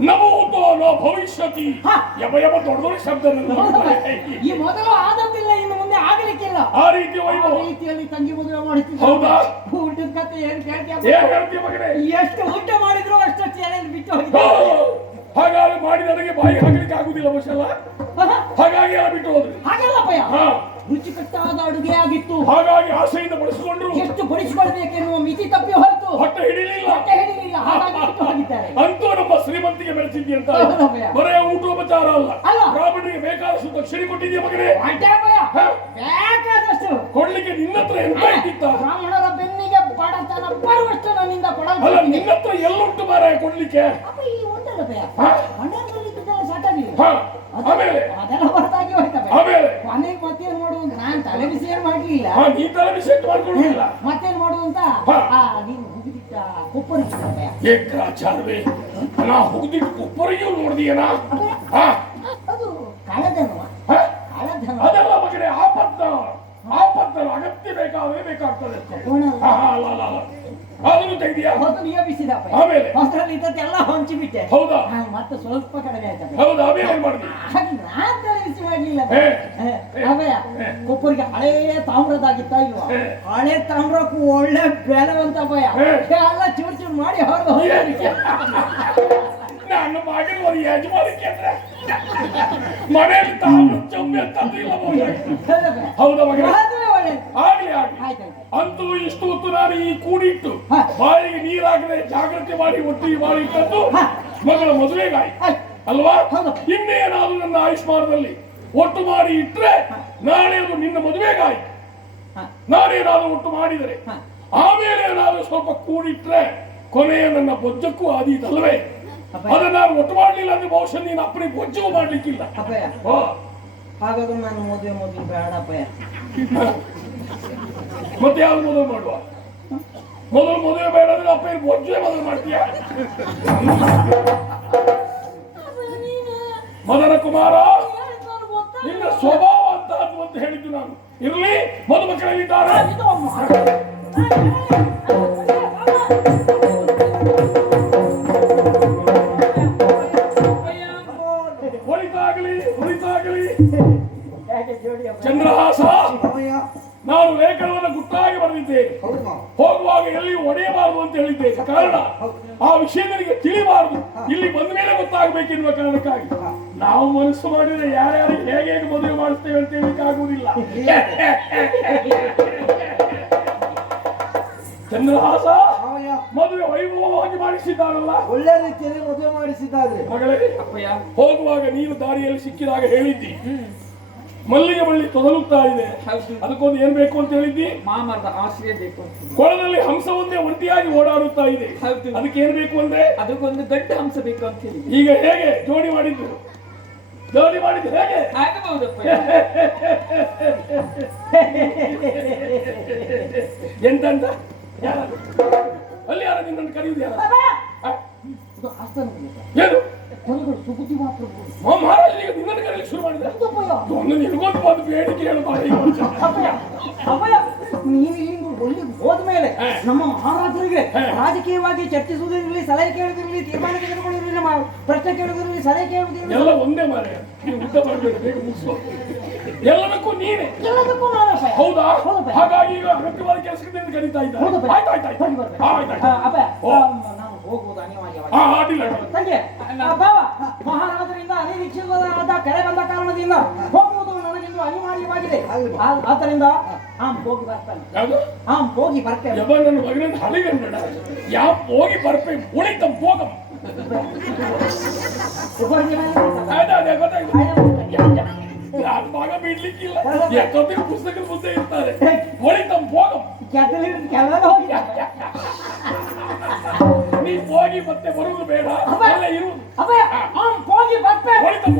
ನಮೂತೋ ನೋ ಭವಿಷ್ಯತಿ. ಯಮ ದೊಡ್ಡ ದೊಡ್ಡ ಶಬ್ದ ಈ ಮೊದಲು ಆದದ್ದಿಲ್ಲ, ಇನ್ನು ಮುಂದೆ ಆಗಲಿಕ್ಕಿಲ್ಲ. ಆ ರೀತಿ ರೀತಿಯಲ್ಲಿ ತಂಗಿ ಮದುವೆ ಮಾಡುತ್ತಿದ್ದ. ಹೌದಾ? ಊಟದ ಕತೆ ಏನ್ ಹೇಳ್ತೀಯ ಮಗನೇ? ಎಷ್ಟು ಊಟ ಮಾಡಿದ್ರು ಅಷ್ಟು ಚಾಲೆಂಜ್ ಬಿಟ್ಟು ಹೋಗಿದ್ದಾರೆ. ಹಾಗಾಗಿ ಮಾಡಿದವರಿಗೆ ಬಾಯಿ ಹಾಕಲಿಕ್ಕೆ ಆಗುದಿಲ್ಲ ಮಸಲ್ಲ, ಹಾಗಾಗಿ ಎಲ್ಲ ಬಿಟ್ಟು ಹೋದ್ರು. ಹಾಗಲ್ಲಪ್ಪಯ್ಯ, ರುಚಿಕಟ್ಟಾದ ಅಡುಗೆ ಆಗಿತ್ತು. ಹಾಗಾಗಿ ಆಸೆಯಿಂದ ಬಡಿಸಿಕೊಂಡ್ರು. ಎಷ್ಟು ಬಡಿಸಿಕೊಳ್ಬೇಕೆನ್ನುವ ಮಿತಿ ತಪ್ಪಿ ಹೋಯ್ತು. ಹೊಟ್ಟೆ ಹಿಡಿಲಿಲ್ಲ. ಹಾಗಾಗಿ ಬಿಟ್ಟು ಹೋಗಿದ್ದಾರೆ. ಅಂತೂ ನಮ್ಮ ಶ್ರೀಮಂತಿಗೆ ಬೆಳೆಸಿದ್ದಿ ಅಂತ ಬರೇ ಊಟೋಪಚಾರ ಅಲ್ಲ, ಬ್ರಾಹ್ಮಣರಿಗೆ ಬೇಕಾದಷ್ಟು ದಕ್ಷಿಣ ಕೊಟ್ಟಿದ್ಯಾ ಮಗನೇ? ಬೇಕಾದಷ್ಟು ಕೊಡ್ಲಿಕ್ಕೆ ನಿನ್ನ ಹತ್ರ ಎಂತ ಇಟ್ಟಿತ್ತ? ಬ್ರಾಹ್ಮಣರ ಬೆನ್ನಿಗೆ ಬಡತನ ಬರುವಷ್ಟು ನನ್ನಿಂದ ಅಲ್ಲ, ನಿನ್ನ ಹತ್ರ ಎಲ್ಲುಂಟು ಮಾರಾಯ ಕೊಡ್ಲಿಕ್ಕೆ? ಆಮೇಲೆ ಅದೆಲ್ಲ ಹೊರತಾಗಿ ಹೋಯ್ತವೆ. ಆಮೇಲೆ ಮನೆಗೆ ಮತ್ತೇನ್ ಮಾಡುದು? ನಾನ್ ತಲೆ ಬಿಸಿ ಏನ್ ಮಾಡ್ಲಿಲ್ಲ. ನೀ ತಲೆ ಬಿಸಿ ಮಾಡ್ಕೊಳ್ಳಿಲ್ಲ. ಮತ್ತೇನ್ ಮಾಡುದು ಅಂತ ನೀನು ಹುಗಿದಿಟ್ಟ ಕೊಪ್ಪರಿಗೆ ಏಕಾಚಾರವೇ ನಾ ಹುಗಿದಿಟ್ಟು ಕೊಪ್ಪರಿಗೂ ನೋಡಿದೀಯನಾ? ಅದು ಕಳೆದನು. ಅದೆಲ್ಲ ಮಗನೇ ಆಪತ್ತ. ಆಪತ್ತರ ಅಗತ್ಯ ಬೇಕಾದ್ರೆ ಬೇಕಾಗ್ತದೆ ಅಷ್ಟೇ. ಕಪೋಣ ಅಲ್ಲ. ಅಲ್ಲ ಅಲ್ಲ ಅಲ್ಲ ಅದನ್ನು ತೆಗೆದಿಯಾ? ಹೊತ್ತು ನಿಯಮಿಸಿದಪ್ಪ. ಆಮೇಲೆ ಹೊಸರಲ್ಲಿ ಇದ್ದದ್ದೆಲ್ಲ ಹಂಚಿಬಿಟ್ಟೆ. ಹೌದಾ? ಮತ್ತೆ ಸ್ವಲ್ಪ ಕಡಿಮೆ ಆಯ್ತಪ್ಪ. ಹೌದಾ? ಆಮೇಲೆ ಏನ್ ಮಾಡಿದ್ವಿ? ನಾನ್ ತಲೆಬಿಸಿ ಮಾಡ್ಲಿಲ್ಲ. ಹೇ. ಅಭಯ ಕೊಪ್ಪರಿಗೆ ಹಳೇ ತಾಮ್ರದಾಗಿತ್ತ ಇಲ್ವಾ? ಹಳೆ ತಾಮ್ರಕ್ಕೂ ಒಳ್ಳೆ ಬೆಲೆ ಅಂತ ಭಯ. ಎಲ್ಲ ಚೂರ್ ಚೂರ್ ಮಾಡಿ ಹೊರಗೆ ಹೋಗಿ ನನ್ನ ಮಗನ ಒಂದು ಯಜಮಾನಿಕೆ ಅಂದ್ರೆ ಮನೆಯಲ್ಲಿ ತಾವು ಚೊಂಬೆ ತಂದಿಲ್ಲ. ಹೌದಾ ಮಗನ? ಆಗ್ಲಿ ಆಗ್ಲಿ. ಅಂತೂ ಇಷ್ಟು ಹೊತ್ತು ನಾನು ಈ ಕೂಡಿಟ್ಟು ಬಾಯಿಗೆ ನೀರಾಗದೆ ಜಾಗ್ರತೆ ಮಾಡಿ ಒಟ್ಟಿಗೆ ಮಾಡಿ ಇಟ್ಟದ್ದು ಮಗಳ ಮದುವೆಗಾಯಿ ಅಲ್ವಾ? ಇನ್ನೇನಾದ್ರೂ ನನ್ನ ಆಯುಷ್ಮಾನದಲ್ಲಿ ಒಟ್ಟು ಮಾಡಿ ಇಟ್ರೆ ನಾಳೆ ಅದು ನಿನ್ನ ಮದುವೆಗಾಯಿ. ನಾನೇನಾದ್ರೂ ಒಟ್ಟು ಮಾಡಿದರೆ ಆಮೇಲೆ ಏನಾದ್ರೂ ಸ್ವಲ್ಪ ಕೂಡಿಟ್ರೆ ಕೊನೆಯ ನನ್ನ ಬೊಜ್ಜಕ್ಕೂ ಆದೀತಲ್ವೇ? ಅದನ್ನ ನಾನು ಒಟ್ಟು ಮಾಡ್ಲಿಲ್ಲ ಅಂದ್ರೆ ಬಹುಶಃ ನೀನು ಅಪ್ಪನಿಗೆ ಬೊಜ್ಜು ಮಾಡ್ಲಿಕ್ಕಿಲ್ಲ. ಹಾಗಾದ್ರೆ ನಾನು ಮದುವೆ ಬೇಡಪ್ಪಯ್ಯ. ಮತ್ತೆ ಯಾವ್ದು ಮದುವೆ ಮಾಡುವ? ಮೊದಲು ಮದುವೆ ಬೇಡ ಅಂದ್ರೆ ಅಪ್ಪ ಬೊಜ್ಜೆ ಮದುವೆ ಮಾಡ್ತೀಯ? ಮದನ ಕುಮಾರ, ನಿನ್ನ ಸ್ವಭಾವ ಅಂತ ಹೇಳಿದ್ದು ನಾನು. ಇರ್ಲಿ, ಮದುಮಕ್ಕಳಲ್ಲಿದ್ದಾರೆ. ಹೊಳಿತಾಗಲಿ ಚಂದ್ರಹಾಸ, ನಾನು ಲೇಖನವನ್ನು ಗುಟ್ಟಾಗಿ ಬರೆದಿದ್ದೇನೆ. ಹೋಗುವಾಗ ಎಲ್ಲಿಯೂ ಒಡೆಯಬಾರದು ಅಂತ ಹೇಳಿದ್ದೇನೆ. ಕಾರಣ ಆ ವಿಷಯ ನನಗೆ ತಿಳಿಬಾರದು, ಇಲ್ಲಿ ಬಂದ ಮೇಲೆ ಗೊತ್ತಾಗಬೇಕೆನ್ನುವ ಕಾರಣಕ್ಕಾಗಿ. ನಾವು ಮನಸ್ಸು ಮಾಡಿದ್ರೆ ಯಾರ್ಯಾರಿಗೆ ಹೇಗೆ ಹೇಗೆ ಮದುವೆ ಮಾಡಿಸ್ತೇವೆ ಅಂತ ಹೇಳಲಿಕ್ಕಾಗುವುದಿಲ್ಲ. ಚಂದ್ರಹಾಸ ಮದುವೆ ವೈಭವವಾಗಿ ಮಾಡಿಸಿದ್ದಾರಲ್ಲ, ಒಳ್ಳೆ ರೀತಿಯಲ್ಲಿ ಮದುವೆ ಮಾಡಿಸಿದ್ದಾರೆ. ಮಗಳೇ, ಹೋಗುವಾಗ ನೀನು ದಾರಿಯಲ್ಲಿ ಸಿಕ್ಕಿದಾಗ ಹೇಳಿದ್ದಿ ಮಲ್ಲಿಗೆ ಬಳ್ಳಿ ತೊದಲುತ್ತಾ ಇದೆ, ಅದಕ್ಕೊಂದು ಏನ್ ಬೇಕು ಅಂತ ಹೇಳಿದ್ದಿ? ಮಾಮರದ ಆಶ್ರಯ ಬೇಕು. ಕೊಳದಲ್ಲಿ ಹಂಸ ಒಂದೇ ಒಂಟಿಯಾಗಿ ಓಡಾಡುತ್ತಾ ಇದೆ, ಅದಕ್ಕೆ ಏನ್ ಬೇಕು ಅಂದ್ರೆ? ಅದಕ್ಕೊಂದು ದೊಡ್ಡ ಹಂಸ ಬೇಕು ಅಂತ ಹೇಳಿ. ಈಗ ಹೇಗೆ ಜೋಡಿ ಮಾಡಿದ್ದು ಹೇಗೆ ಆಗಬಹುದಪ್ಪ. ಎಂತಂತ ಅಲ್ಲಿ ಯಾರ ನಿನ್ನನ್ನು ಕರೆಯುವುದು ಯಾರ? ಏನು ಮಹಾರಾಜ ನಿನ್ನನ್ನು ಕರೆಯಲಿಕ್ಕೆ ಶುರು ಮಾಡಿದ್ರೆ ಒಂದು ನಿನಗೊಂದು ಒಂದು ಬೇಡಿಕೆ ಹೇಳಬಾರ್ದು. ನೀವು ಇಲ್ಲಿಂದ ಒಳ್ಳೆ ಹೋದ್ಮೇಲೆ ನಮ್ಮ ಮಹಾರಾಜರಿಗೆ ರಾಜಕೀಯವಾಗಿ ಚರ್ಚಿಸುವುದಿರಲಿ, ಸಲಹೆ ಕೇಳುವುದಿರಲಿ, ತೀರ್ಮಾನ ತೆಗೆದುಕೊಳ್ಳುವುದಿರಲಿ, ನಮ್ಮ ಪ್ರಶ್ನೆ ಕೇಳುವುದಿರಲಿ, ಸಲಹೆ ಕೇಳುವುದಿರಲಿ, ಎಲ್ಲ ಒಂದೇ ಮಾರೆ. ನೀವು ಯುದ್ಧ ಮಾಡಬೇಕು, ಬೇಗ ಮುಗಿಸುವ. ಎಲ್ಲದಕ್ಕೂ ನೀನೆ. ಎಲ್ಲದಕ್ಕೂ ನಾನಪ್ಪ. ಹೌದಾ? ಹಾಗಾಗಿ ಈಗ ಅಗತ್ಯವಾದ ಕೆಲಸಕ್ಕೆ ಕರೀತಾ ಇದ್ದಾರೆ. ಆಯ್ತಾಯ್ತು. ನಾನು ಹೋಗುವುದು ಅನಿವಾರ್ಯ. ತಂದೆ ಮಹಾರಾಜರಿಂದ ಅನಿರೀಕ್ಷಿತವಾದ ಕರೆ ಬಂದ ಕಾರಣದಿಂದ ಹೋಗುವುದು ನನಗಿಂದು ಅನಿವಾರ್ಯವಾಗಿದೆ. ಆದ್ದರಿಂದ ಹೋಗಿ ಬರ್ತೇನೆ. ಹೋಗಿ ಬರ್ತೇನೆ. ನನ್ನ ಮಗನ ಹಳಿಗಂಡ ಯಾವ ಹೋಗಿ ಬರ್ಬೇಕು ಉಳಿತ ಹೋಗಂ ಯಾರು ಭಾಗ ಬಿಡ್ಲಿಕ್ಕಿಲ್ಲ. ಯಾಕಂದ್ರೆ ಪುಸ್ತಕದ ಮುಂದೆ ಇರ್ತಾರೆ. ಒಳಿತಂ ಹೋಗಂ ನೀ ಹೋಗಿ ಮತ್ತೆ ಬರುವುದು ಬೇಡ, ಅಲ್ಲೇ ಇರುವುದು. ಹೋಗಿ ಬರ್ತೇನೆ. ಒಳಿತಂ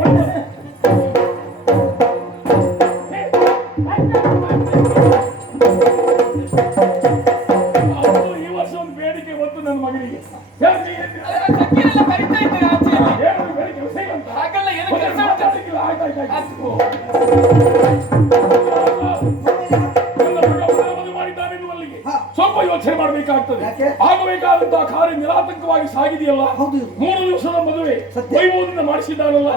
ಈ ವರ್ಷ ಒಂದು ಬೇಡಿಕೆ ಬಂತು ನನ್ನ ಮಗನಿಗೆ. ಸ್ವಲ್ಪ ಯೋಚನೆ ಮಾಡಬೇಕಾಗ್ತದೆ. ಆಗಬೇಕಾದಂತಹ ಕಾರ್ಯ ನಿರಾತಂಕವಾಗಿ ಸಾಗಿದೆಯಲ್ಲ. 3 ದಿವಸದ ಮದುವೆ ವೈಭವದಿಂದ ಮಾಡಿಸಿದ್ದಾನಲ್ಲ.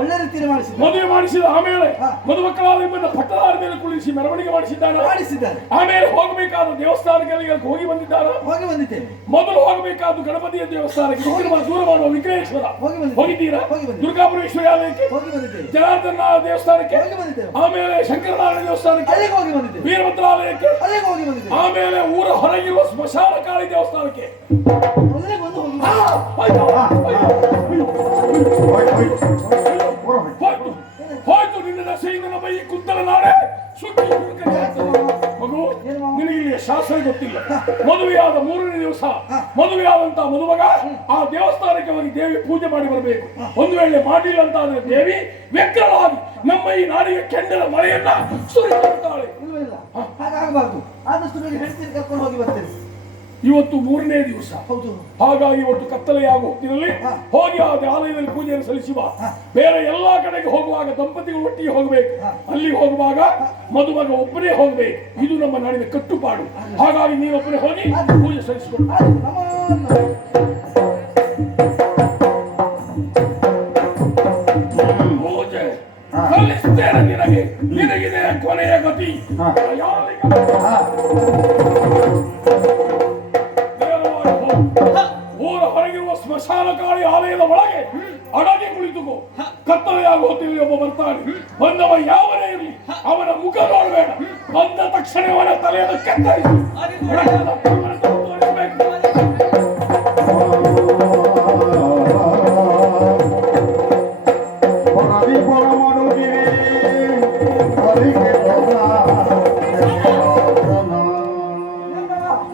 ಮದುವೆ ಮಾಡಿಸಿದ ಆಮೇಲೆ ಮದುಮಕ್ಕಳಾದ ಇಬ್ಬರನ್ನ ಪಟ್ಟದಾರ ಮೇಲೆ ಕುಳಿಸಿ ಮೆರವಣಿಗೆ ಮಾಡಿಸಿದ್ದಾನೆ. ಆಮೇಲೆ ಹೋಗಬೇಕಾದ ದೇವಸ್ಥಾನಗಳಿಗೆ ಹೋಗಿ ಬಂದಿದ್ದಾನೆ. ಮೊದಲು ಹೋಗಬೇಕಾದ ಗಣಪತಿಯ ದೇವಸ್ಥಾನಕ್ಕೆ, ದೂರ ಮಾಡುವ ವಿಘ್ನೇಶ್ವರ ಹೋಗಿದ್ದೀರಾ? ದುರ್ಗಾಪುರೇಶ್ವರಿ ಆಲಯಕ್ಕೆ, ಜನಾರ್ದನ ದೇವಸ್ಥಾನಕ್ಕೆ, ಆಮೇಲೆ ಶಂಕರನಾರಾಯಣ ದೇವಸ್ಥಾನಕ್ಕೆ, ವೀರಭದ್ರಾಲಯಕ್ಕೆ, ಆಮೇಲೆ ಊರ ಹೊರಗಿರುವ ಸ್ಮಶಾನ ಕಾಳಿ ದೇವಸ್ಥಾನಕ್ಕೆ. ಹೋಯ್ತು ನಿನ್ನ ದಶೆಯಿಂದ ನಮ್ಮ ಈ ಕುಂತಲ ನಾಡೆ ಸುದ್ದಿ. ಮಗು, ನಿನಗೆ ಶಾಸ್ತ್ರ ಗೊತ್ತಿಲ್ಲ. ಮದುವೆಯಾದ 3ನೇ ದಿವಸ ಮದುವೆಯಾದಂತಹ ಮದುಮಗ ಆ ದೇವಸ್ಥಾನಕ್ಕೆ ಹೋಗಿ ದೇವಿ ಪೂಜೆ ಮಾಡಿ ಬರಬೇಕು. ಒಂದು ವೇಳೆ ಮಾಡಿಲ್ಲ ಅಂತ ಆದ್ರೆ ದೇವಿ ವ್ಯಗ್ರಳಾಗಿ ನಮ್ಮ ಈ ನಾಡಿಗೆ ಕೆಂಡಲ ಮಳೆಯನ್ನ ಸುರಿತಾಳೆ. ಹಾಗಾಗಬಾರ್ದು. ಆದಷ್ಟು ಬೇಗ ಹೆಂಡತಿನ ಕರ್ಕೊಂಡು ಹೋಗಿ ಬರ್ತೇನೆ. ಇವತ್ತು 3ನೇ ದಿವಸ. ಹೌದು. ಹಾಗಾಗಿ ಇವತ್ತು ಕತ್ತಲೆಯಾಗುವ ಹೊತ್ತಿನಲ್ಲಿ ಹಾ. ಹೋಗಿ ಆ ಆಲಯದಲ್ಲಿ ಪೂಜೆಯನ್ನು ಸಲ್ಲಿಸಿ ಬಾ. ಹಾ. ಬೇರೆ ಎಲ್ಲಾ ಕಡೆಗೆ ಹೋಗುವಾಗ ದಂಪತಿಗಳು ಒಟ್ಟಿಗೆ ಹೋಗಬೇಕು. ಹಾ. ಅಲ್ಲಿಗೆ ಹೋಗುವಾಗ ಮದುಮಗ ಒಬ್ಬನೇ ಹೋಗಬೇಕು. ಇದು ನಮ್ಮ ನಾಡಿನ ಕಟ್ಟುಪಾಡು. ಹಾಗಾಗಿ ನೀನೊಬ್ಬನೇ ಹೋಗಿ ಪೂಜೆ ಸಲ್ಲಿಸಿಕೊಂಡು ಪೂಜೆ ಸಲ್ಲಿಸ್ತೇನೆ ನಿನಗೆ. ನಿನಗಿದೆ ಕೊನೆಯ ಗತಿ. ಊರ ಹೊರಗಿರುವ ಸ್ಮಶಾನಕಾರಿ ಆಲಯದ ಒಳಗೆ ಅಡಗಿ ಕುಳಿತುಕೋ. ಕತ್ತಲೆಯಾಗುವ ಹೊತ್ತಿನಲ್ಲಿ ಒಬ್ಬ ಬರ್ತಾನೆ. ಬಂದವ ಯಾವನೇ ಇರಲಿ ಅವನ ಮುಖ ನೋಡಬೇಡ. ಬಂದ ತಕ್ಷಣ ಅವನ ತಲೆಯನ್ನು ಕತ್ತರಿಸಿ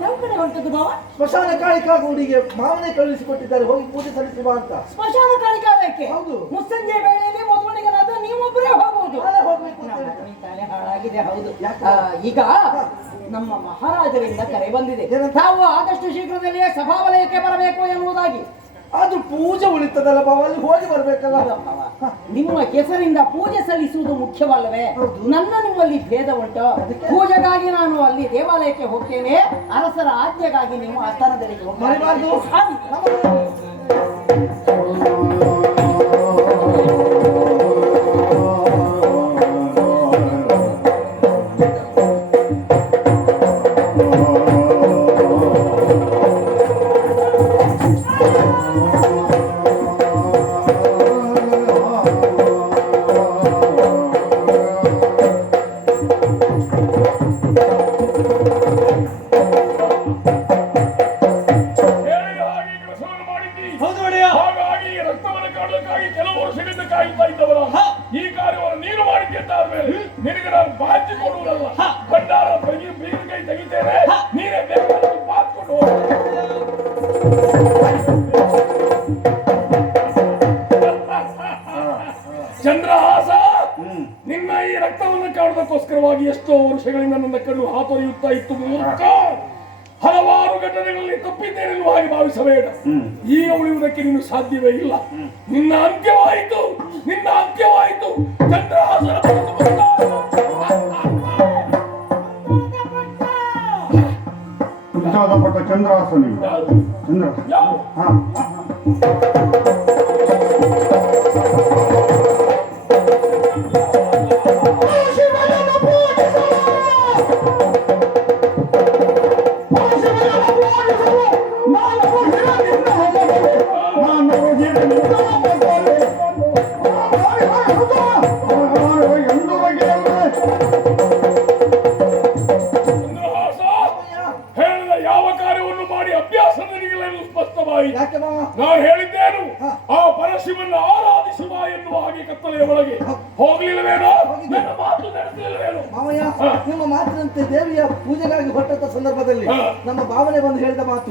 ಯಾವ ಕಡೆ ಹೊರಟದ್ದು ಮಾವ? ಸ್ಮಶಾನ ಕಾಳಿಕಾ ಗುಡಿಗೆ ಮಾವನೇ ಕಳುಹಿಸಿಕೊಟ್ಟಿದ್ದಾರೆ, ಹೋಗಿ ಪೂಜೆ ಸಲ್ಲಿಸಿ ಬಾ ಅಂತ. ಸ್ಮಶಾನ ಕಾಳಿಕಾಲಯಕ್ಕೆ ಹೌದು. ಮುಸ್ಸಂಜೆ ವೇಳೆಯಲ್ಲಿ ಮದುವಣಿಗನಾದ ನೀವೊಬ್ಬರೇ ಹೋಗಬಹುದು. ನಾಳೆ ಹೋಗ್ಬೇಕು ಅಂತ ಹೇಳಿ. ಈ ತಲೆ ಹಾಳಾಗಿದೆ. ಹೌದು. ಯಾಕೆ? ಈಗ ನಮ್ಮ ಮಹಾರಾಜರಿಂದ ಕರೆ ಬಂದಿದೆ. ಏನಂತ? ತಾವು ಆದಷ್ಟು ಶೀಘ್ರದಲ್ಲಿಯೇ ಸಭಾವಲಯಕ್ಕೆ ಬರಬೇಕು ಎನ್ನುವುದಾಗಿ. ಅದು ಪೂಜೆ ಉಳಿತದಲ್ಲ ಬಾವ, ಅಲ್ಲಿ ಹೋಗಿ ಬರ್ಬೇಕಲ್ಲ. ನಿಮ್ಮ ಕೆಸರಿಂದ ಪೂಜೆ ಸಲ್ಲಿಸುವುದು ಮುಖ್ಯವಲ್ಲವೇ? ಹೌದು. ನನ್ನ ನಿಮ್ಮಲ್ಲಿ ಭೇದ ಉಂಟು. ಪೂಜೆಗಾಗಿ ನಾನು ಅಲ್ಲಿ ದೇವಾಲಯಕ್ಕೆ ಹೋಗ್ತೇನೆ. ಅರಸರ ಆಜ್ಞೆಗಾಗಿ ನೀವು ಆಸ್ಥಾನದಲ್ಲಿ ಮರಿಬಾರ್ದು. ಹಾಗಾಗಿ ರಕ್ತವನ್ನು ಕಾಣಲಿಕ್ಕಾಗಿ ಕೆಲವು ವರ್ಷಗಳಿಂದ ಕಾಯುತ್ತಾ ಇದ್ದವರ ಈ ಕಾರ್ಯವನ್ನು ನೀನು ಮಾಡಿದ್ದೆ ಅಂತಾದ್ಮೇಲೆ ನಿನಗೆ ನಾನು ಬಾಚಿ ಕೊಡುವುದಲ್ಲ. ಭಂಡಾರ ಬೀಗಕೈ ತೆಗಿತೇನೆ. ನೀನೇ ಬೇಕಾದ ಬಾಚ್ಕೊಂಡು ಚಂದ್ರಹಾಸ, ನಿನ್ನ ಈ ರಕ್ತವನ್ನು ಕಾಣುವುದಕ್ಕೋಸ್ಕರವಾಗಿ ಎಷ್ಟೋ ವರ್ಷಗಳಿಂದ ನನ್ನ ಕಣ್ಣು ಹಾತೊರೆಯುತ್ತಾ ಇತ್ತು. ಮೂರ್ಖ, ಹಲವಾರು ಘಟನೆಗಳಲ್ಲಿ ತಪ್ಪಿದ್ದೇನೆನ್ನುವ ಹಾಗೆ ಭಾವಿಸಬೇಡ. ಈಗ ಉಳಿಯುವುದಕ್ಕೆ ನೀನು ಸಾಧ್ಯವೇ ಇಲ್ಲ. ನಿನ್ನ ಅಂತ್ಯವಾಯಿತು, ನಿನ್ನ ಅಂತ್ಯವಾಯಿತು. ಚಂದ್ರಹಾಸನ ಉದ್ದಾದಪಟ್ಟ ಚಂದ್ರಹಾಸನಿ. ಚಂದ್ರ ಯಾವ ಹಾ ಹೇಳಿದ ಯಾವ ಕಾರ್ಯವನ್ನು ಮಾಡಿ ಅಭ್ಯಾಸ ನಿನಗೆಲ್ಲರೂ ಸ್ಪಷ್ಟವಾಯಿತು. ಯಾಕೆ ಮಾವ? ನಾನು ಹೇಳಿದ್ದೇನು, ಆ ಪರಶಿವನ್ನ ಆರಾಧಿಸುವ ಎನ್ನುವ ಹಾಗೆ ಕತ್ತಲೆಯ ಒಳಗೆ ಹೋಗ್ಲಿಲ್ಲವೇನೋ? ನನ್ನ ಮಾತು ನಡೆಸಲಿಲ್ಲವೇನೋ? ಮಾವಯ್ಯ, ನಿಮ್ಮ ಮಾತಿನಂತೆ ದೇವಿಯ ಪೂಜೆಗಾಗಿ ಹೊರಟಂತ ಸಂದರ್ಭದಲ್ಲಿ ನಮ್ಮ ಭಾವನೆ ಬಂದು ಹೇಳಿದ ಮಾತು,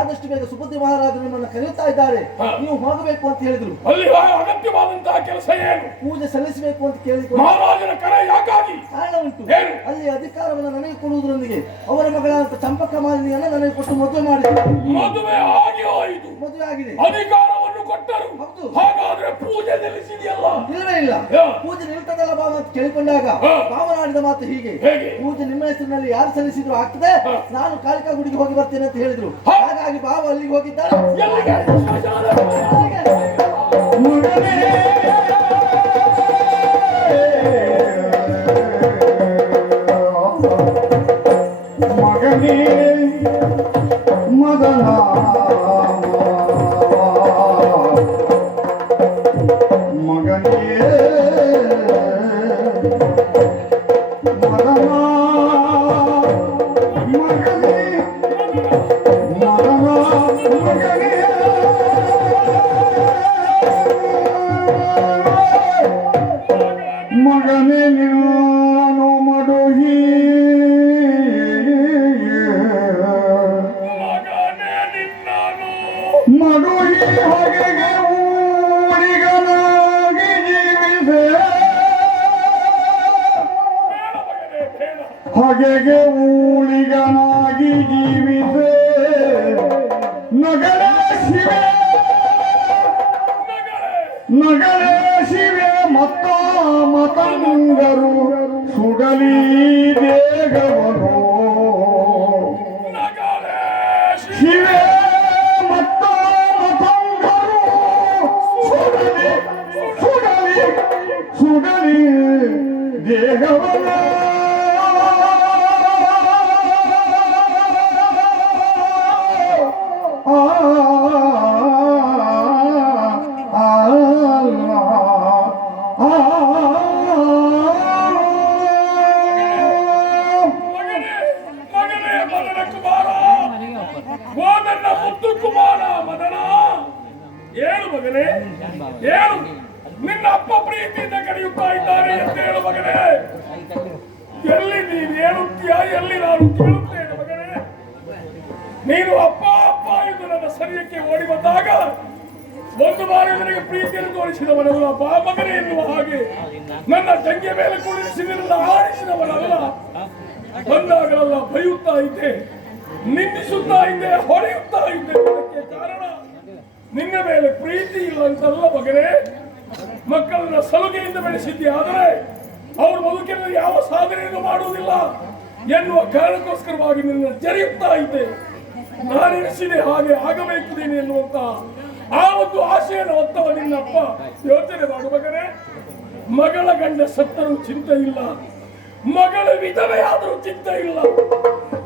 ಆದಷ್ಟು ಬೇಗ ಸುಬುದ್ಧಿ ಮಹಾರಾಜರು ನಿಮ್ಮನ್ನು ಕರೆಯುತ್ತಾ ಇದ್ದಾರೆ, ನೀವು ಹೋಗಬೇಕು ಅಂತ ಹೇಳಿದ್ರು. ಅಲ್ಲಿ ಅಗತ್ಯವಾದಂತಹ ಕೆಲಸ ಏನು? ಪೂಜೆ ಸಲ್ಲಿಸಬೇಕು ಅಂತ ಕೇಳಿಕೊಂಡು ಮಹಾರಾಜನ ಕರೆ ಯಾಕಾಗಿ? ಕಾರಣ ಉಂಟು. ಏನು? ಅಲ್ಲಿ ಅಧಿಕಾರವನ್ನು ನನಗೆ ಕೊಡುವುದರೊಂದಿಗೆ ಅವರ ಮಗಳಾದಂತ ಚಂಪಕ ಮಾಲಿನಿಯನ್ನ ನನಗೆ ಕೊಟ್ಟು ಮದುವೆ ಮಾಡಿದ್ರು. ಮದುವೆ ಆಗಿ ಹೋಯಿತು, ಮದುವೆ ಆಗಿದೆ, ಅಧಿಕಾರವನ್ನು ಕೊಟ್ಟರು. ಹೌದು. ಹಾಗಾದ್ರೆ ಪೂಜೆ ನಿಲ್ಲಿಸಿದೆಯಲ್ಲ? ಇಲ್ಲವೇ ಇಲ್ಲ. ಪೂಜೆ ನಿಲ್ತದಲ್ಲ ಬಾವ ಅಂತ ಕೇಳಿಕೊಂಡಾಗ ಭಾವನಾಡಿದ ಮಾತು ಹೀಗೆ, ಹೇಗೆ? ಪೂಜೆ ನಿಮ್ಮ ಹೆಸರಿನಲ್ಲಿ ಯಾರು ಸಲ್ಲಿಸಿದ್ರು ಆಗ್ತದೆ, ನಾನು ಕಾಳಿಕಾ ಗುಡಿಗೆ ಹೋಗಿ ಬರ್ತೇನೆ ಅಂತ ಹೇಳಿದ್ರು. ಹಾಗಾಗಿ ಭಾವ ಅಲ್ಲಿಗೆ ಹೋಗಿದ್ದಾರೆ. ಎಲ್ಲಿಗೆ? ಮಗನೇ ಮದನ ಮಗನೇ ಮದನ ಮಗನೇ ಮದನ ಮಗನೇ ಮಗನೇ ನಾನು ಮಡುಹಿ ಮಗನೇ ನಿನ್ನನು ನಗಲೇ ಶಿವೆ ಮತ್ತ ಮತಂಗರು ಸುಡಲಿ ದೇಗವನು ಶಿವೆ ಮತ್ತ ಮತಂಗರು ಸುಡಲಿ ಸುಡಲಿ ಸುಡಲಿ ದೇಗವನು ಹೇಳು, ನಿನ್ನ ಅಪ್ಪ ಪ್ರೀತಿಯಿಂದ ಕರೆಯುತ್ತಾ ಇದ್ದಾರೆ ಅಂತ ಹೇಳು ಮಗನೇ. ಎಲ್ಲಿ ನೀನು ಹೇಳುತ್ತೀಯಾ, ಎಲ್ಲಿ ನಾನು ಕೇಳುತ್ತೇನೆ ಮಗನೇ. ನೀನು ಅಪ್ಪ ಅಪ್ಪ ಎಂದು ನನ್ನ ಸರಿಯಕ್ಕೆ ಓಡಿ ಬಂದಾಗ ಒಂದು ಬಾರಿ ನನಗೆ ಪ್ರೀತಿಯನ್ನು ತೋರಿಸಿದವನಲ್ಲ, ಬಾ ಮಗನೇ ಎನ್ನುವ ಹಾಗೆ ನನ್ನ ತಂಗಿಯ ಮೇಲೆ ಕೂರಿಸಿ ನಿನ್ನ ಆಡಿಸಿದವನಲ್ಲ. ಬಂದಾಗಲೆಲ್ಲ ಬೈಯುತ್ತಾ ಇದ್ದೆ, ನಿಂದಿಸುತ್ತಾ ಇದ್ದೆ, ಹೊಡೆಯುತ್ತಾ ಇದ್ದೆ. ಇದಕ್ಕೆ ಕಾರಣ ನಿನ್ನ ಮೇಲೆ ಪ್ರೀತಿ ಇಲ್ಲ ಅಂತಲ್ಲ ಮಗನೇ. ಮಕ್ಕಳನ್ನ ಸಲುಗೆಯಿಂದ ಬೆಳೆಸಿದ್ದೆ, ಆದರೆ ಅವರು ಬದುಕಿನಲ್ಲಿ ಯಾವ ಸಾಧನೆಯನ್ನು ಮಾಡುವುದಿಲ್ಲ ಎನ್ನುವ ಕಾರಣಕ್ಕೋಸ್ಕರವಾಗಿ ನಿನ್ನ ಜರಿಯುತ್ತಾ ಇದ್ದೆ. ನಾನೆನಿಸಿದೆ ಹಾಗೆ ಆಗಬೇಕು ನೀನು ಎನ್ನುವಂತ ಆ ಒಂದು ಆಶೆಯನ್ನು ಹೊತ್ತವ ನಿನ್ನಪ್ಪ. ಯೋಚನೆ ಮಾಡು ಮಗನೇ, ಮಗಳ ಗಂಡ ಸತ್ತರೂ ಚಿಂತೆ ಇಲ್ಲ, ಮಗಳ ವಿಧವೆಯಾದರೂ ಚಿಂತೆ ಇಲ್ಲ.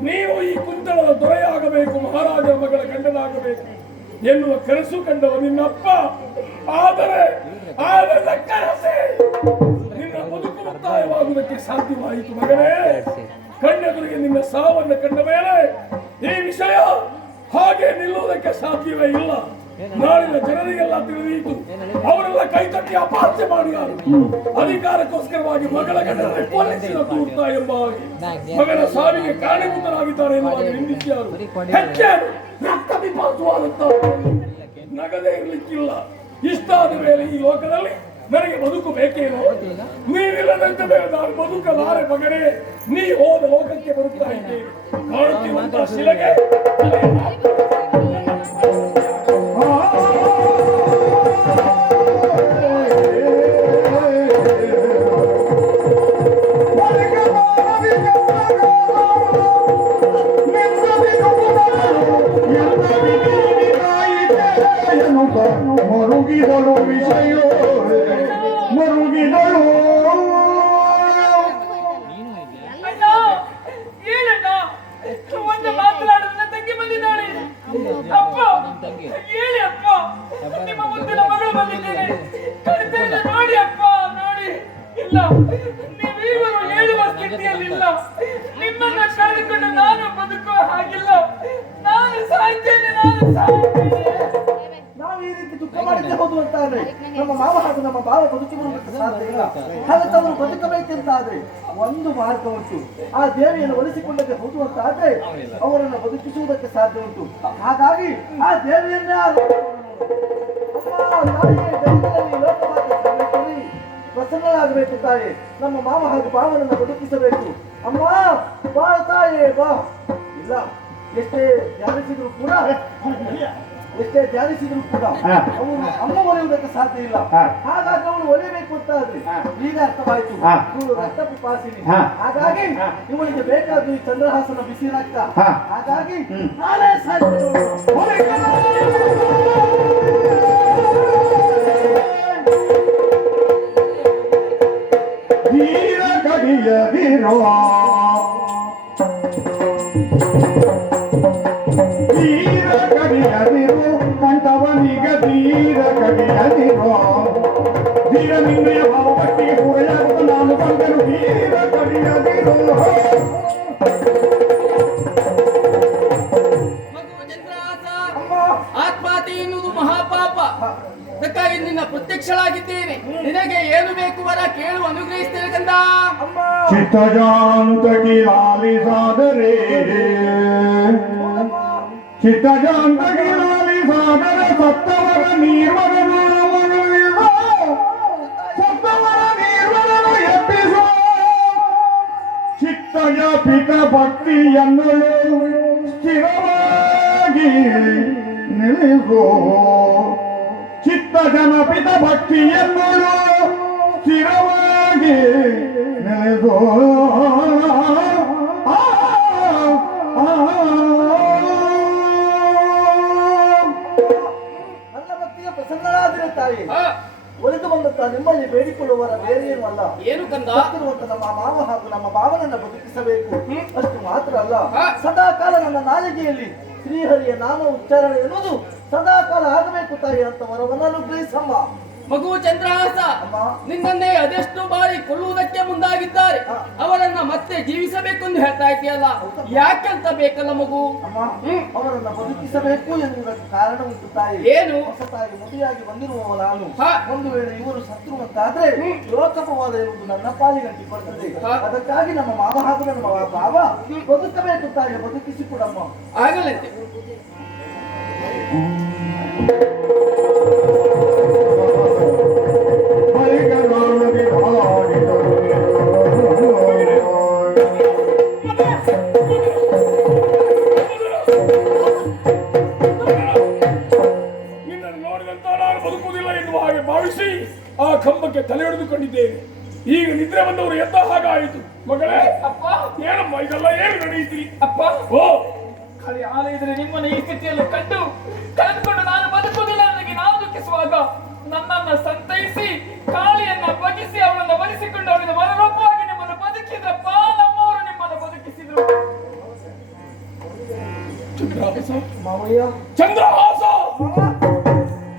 ನೀವು ಈ ಕುಂತಳದ ದೊರೆಯಾಗಬೇಕು, ಮಹಾರಾಜರ ಮಗಳ ಗಂಡನಾಗಬೇಕು ಎನ್ನುವ ಕನಸು ಕಂಡವ ನಿನ್ನಪ್ಪ. ಆದರೆ ಆಗ ಕನಸೆ ನಿನ್ನ ಬದುಕು ಮುಕ್ತಾಯವಾಗುವುದಕ್ಕೆ ಸಾಧ್ಯವಾಯಿತು ಮಗನೇ. ಕಣ್ಣೆದುರಿಗೆ ನಿನ್ನ ಸಾವನ್ನು ಕಂಡ ಮೇಲೆ ಈ ವಿಷಯ ಹಾಗೆ ನಿಲ್ಲುವುದಕ್ಕೆ ಸಾಧ್ಯವೇ ಇಲ್ಲ. ನಾಳಿನ ಜನರಿಗೆಲ್ಲ ತಿಳಿದೀತು, ಅವರೆಲ್ಲ ಕೈತಟ್ಟಿ ಅಪಹಾಸ್ಯ ಮಾಡಿದರು. ಅಧಿಕಾರಕ್ಕೋಸ್ಕರವಾಗಿ ಮಗಳ ಗಂಡನ ಕೊಲ್ಲಿಸಿದ ತೂರ್ತ ಎಂಬ ಮಗನ ಸಾವಿಗೆ ಕಾರಣಭೂತರಾಗಿದ್ದಾರೆ ಎನ್ನುವಾಗ ನಿಂದಿಸಿದರು. ಹೆಚ್ಚೇನು ರಕ್ತ ವಿಪಾತವಾದಂತ ನಗದೇ ಇರಲಿಕ್ಕಿಲ್ಲ. ಇಷ್ಟಾದ ಮೇಲೆ ಈ ಲೋಕದಲ್ಲಿ ನನಗೆ ಬದುಕು ಬೇಕೇನೋ? ನೀನಿಲ್ಲದಂತೆ ನಾನು ಬದುಕಲಾರೆ ಮಗನೇ. ನೀ ಹೋದ ಲೋಕಕ್ಕೆ ಬರುತ್ತಾ ಇದ್ದೇನೆ. ಕಾಣುತ್ತಿರುವಂತಹ ಶಿಲೆಗೆ ಮರುಗಿದಳು ವಿಷಯ ಮರುಗಿದಳು. ಒಂದು ಮಾತನಾಡಲು ನನ್ನ ತಂಗಿ ಬಂದಿದ್ದಾಳೆ. ಅಪ್ಪ ಹೇಳಿ ಅಪ್ಪ, ನಿಮ್ಮ ಮುಂದಿನ ಮಗಳು ಬಂದಿದ್ದೇನೆ. ಕಡಿತೆಯನ್ನು ನೋಡಿ ಅಪ್ಪ, ನೋಡಿ. ಇಲ್ಲ, ನೀವೀಗಲೂ ಹೇಳುವ ಸ್ಥಿತಿಯಲ್ಲಿಲ್ಲ. ನಿಮ್ಮನ್ನು ಕಳೆದುಕೊಂಡು ನಾನು ಬದುಕುವ ಹಾಗಿಲ್ಲ. ನಾನು ಸಾಯ್ತೇನೆ, ನಾನು ಸಾಯ್ತೇನೆ. ನಾವು ಈ ರೀತಿ ದುಃಖ ಮಾಡಿದ್ದೆ ಹೋದು ಅಂತಾದ್ರೆ ನಮ್ಮ ಮಾವ ಹಾಗೂ ನಮ್ಮ ಭಾವ ಬದುಕಿರುವುದಕ್ಕೆ ಸಾಧ್ಯ ಇಲ್ಲ. ಹಾಗಂತ ಅವರು ಬದುಕಬೇಕೆಂತಾದ್ರೆ ಒಂದು ಮಾರ್ಗ ಉಂಟು. ಆ ದೇವಿಯನ್ನು ಒಲಿಸಿಕೊಳ್ಳದೆ ಹೋದು ಅಂತಾದ್ರೆ ಅವರನ್ನು ಬದುಕಿಸುವುದಕ್ಕೆ ಸಾಧ್ಯ ಉಂಟು. ಹಾಗಾಗಿ ಆ ದೇವಿಯನ್ನೇ ಪ್ರಸನ್ನಳಾಗಬೇಕು ತಾಯಿ. ನಮ್ಮ ಮಾವ ಹಾಗೂ ಭಾವನನ್ನು ಬದುಕಿಸಬೇಕು. ಅಮ್ಮ ಬಾ ತಾಯಿ ಬಾ. ಇಲ್ಲ, ಎಷ್ಟೇ ಧ್ಯಾನಿಸಿದ್ರು ಕೂಡ ಅವರು ಅಮ್ಮ ಒಲೆಯುವುದಕ್ಕೆ ಸಾಧ್ಯ ಇಲ್ಲ. ಹಾಗಾಗಿ ಅವಳು ಒಲೆಯಬೇಕು ಅಂತ ಆದ್ರೆ ಈಗ ಅರ್ಥವಾಯಿತು. ಇವಳು ರಕ್ತ ಪಿಪಾಸಿನಿ. ಹಾಗಾಗಿ ಇವಳಿಗೆ ಬೇಕಾದ ಈ ಚಂದ್ರಹಾಸನ ಬಿಸಿ ರಕ್ತ. ಹಾಗಾಗಿ ನಾನೇ ಧೀರ ಕಡಿಯದಿರೋ ಧೀರ ಕಡಿಯದಿರೋ ಕಂಠವನಿಗ ಧೀರ ಕಡಿಯದಿರೋ ಧೀರ ನಿನ್ನೆಯ ಭಾವಪಟ್ಟಿಗೆ ಪೂರೆಯಾಗುತ್ತ ನಾನು ಬಂದನು ಧೀರ ಕಡಿಯದಿರೋ. ಆತ್ಮಹತ್ಯೆ ಎನ್ನುವುದು ಮಹಾಪಾಪ. ಅದಕ್ಕಾಗಿ ನಿನ್ನ ಪ್ರತ್ಯಕ್ಷಳಾಗಿದ್ದೇನೆ. ನಿನಗೆ ಏನು ಬೇಕು ವರ ಕೇಳು, ಅನುಗ್ರಹಿಸ್ತೇನೆ ಕಂದ. ಚಿತ್ತಜಾಂತಕಿ ಲಾಲಿಸಾದರೆ ಚಿತ್ತಜಾಂತಕಿ ಲಾಲಿಸಾದರೆ ಸತ್ತವರ ನೀರ್ವರನು ಸತ್ತವರ ನೀರ್ವರನು ಎಬ್ಬಿಸೋ ಚಿತ್ತಯ ಪಿತ ಭಕ್ತಿಯನ್ನು ಸ್ಥಿರವಾಗಿ ನಿಲ್ಲಿಸೋ ಚಿತ್ತ ಜನಪಿತ ಭಕ್ತಿಯನ್ನೋಳು ಸ್ಥಿರವಾಗಿ ನೆಲೆಸೋ ನನ್ನ ಭಕ್ತಿಗೆ ಪ್ರಸನ್ನರಾದರೆ ತಾಯಿ ಒಲಿದು ಬಂದಂತ ನಿಮ್ಮಲ್ಲಿ ಬೇಡಿಕೊಳ್ಳುವರ ಬೇರೆ ಏನು ಅಲ್ಲ. ಏನು ಕಂದ? ಸತ್ತಿರುವಂತ ನಮ್ಮ ಮಾವ ಹಾಗೂ ನಮ್ಮ ಭಾವನನ್ನ ಬದುಕಿಸಬೇಕು. ಅಷ್ಟು ಮಾತ್ರ ಅಲ್ಲ, ಸದಾ ಕಾಲ ನನ್ನ ನಾಲಿಗೆಯಲ್ಲಿ ಶ್ರೀಹರಿಯ ನಾಮ ಉಚ್ಚಾರಣೆ ಎನ್ನುವುದು ಸದಾ ಕಾಲ ಆಗಬೇಕು ತಾಯಿ ಅಂತ ವರವನ್ನು ಅನುಗ್ರಹಿಸಮ್ಮ. ಮಗು ಚಂದ್ರಹಾಸ ನಿನ್ನನ್ನೇ ಅದೆಷ್ಟು ಬಾರಿ ಕೊಲ್ಲುವುದಕ್ಕೆ ಮುಂದಾಗಿದ್ದಾರೆ. ಅವರನ್ನ ಮತ್ತೆ ಜೀವಿಸಬೇಕೆಂದು ಹೇಳ್ತಾ ಇದೆಯಲ್ಲ, ಯಾಕೆಂತ ಬೇಕಲ್ಲ ಮಗು? ಅಮ್ಮ, ಅವರನ್ನ ಬದುಕಿಸಬೇಕು ಎನ್ನುವುದಕ್ಕೆ ಕಾರಣ ಉಂಟು ತಾಯಿ. ಏನು? ಹೊಸತಾಗಿ ಮದುವೆಯಾಗಿ ಬಂದಿರುವವ ನಾನು. ಒಂದು ವೇಳೆ ಇವರು ಸತ್ರುವಂತಾದ್ರೆ ಲೋಕಪವಾದ ಎನ್ನುವುದು ನನ್ನ ಪಾಲಿಗಂಟಿ ಬರ್ತದೆ. ಅದಕ್ಕಾಗಿ ನಮ್ಮ ಮಾವ ಹಾಗೂ ನಮ್ಮ ಭಾವ ಬದುಕಬೇಕು ತಾಯಿ, ಬದುಕಿಸಿಕೊಡಮ್ಮ. ಆಗಲಂತೆ. ನಿನ್ನನ್ನು ನೋಡಿದಂತ ನಾನು ಬದುಕುವುದಿಲ್ಲ ಎನ್ನುವ ಹಾಗೆ ಭಾವಿಸಿ ಆ ಕಂಬಕ್ಕೆ ತಲೆ ಹಿಡಿದುಕೊಂಡಿದ್ದೇನೆ. ಈಗ ನಿದ್ರೆ ಬಂದವರು ಎದ್ದ ಹಾಗಾಯಿತು. ಮಗಳೇ, ಅಪ್ಪ ಏನಮ್ಮ ಇದೆಲ್ಲ ಏನು ನಡೆಯುತ್ತೀರಿ? ಅಪ್ಪ, ಓ ಖಾಲಿ ಆಲಯದಲ್ಲಿ ನಿಮ್ಮನ್ನು ಈ ಸ್ಥಿತಿಯಲ್ಲಿ ಕಂಡು ಕಳೆದುಕೊಂಡು ನಾನು ಬದುಕುವುದಿಲ್ಲ ನನಗೆ ನಾವು ದುಃಖಿಸುವಾಗ ನನ್ನನ್ನ ಸಂತೈಸಿ ಕಾಳಿಯನ್ನ ಬಗಿಸಿ ಅವಳನ್ನು ಬಲಿಸಿಕೊಂಡು ಅವಳಿಂದ ಮನರೂಪವಾಗಿ ನಿಮ್ಮನ್ನು ಬದುಕಿದ್ರಪ್ಪ. ನಮ್ಮವರು ನಿಮ್ಮನ್ನು ಬದುಕಿಸಿದ್ರು. ಚಂದ್ರಹಾಸ, ಮಾವಯ್ಯ, ಚಂದ್ರಹಾಸ,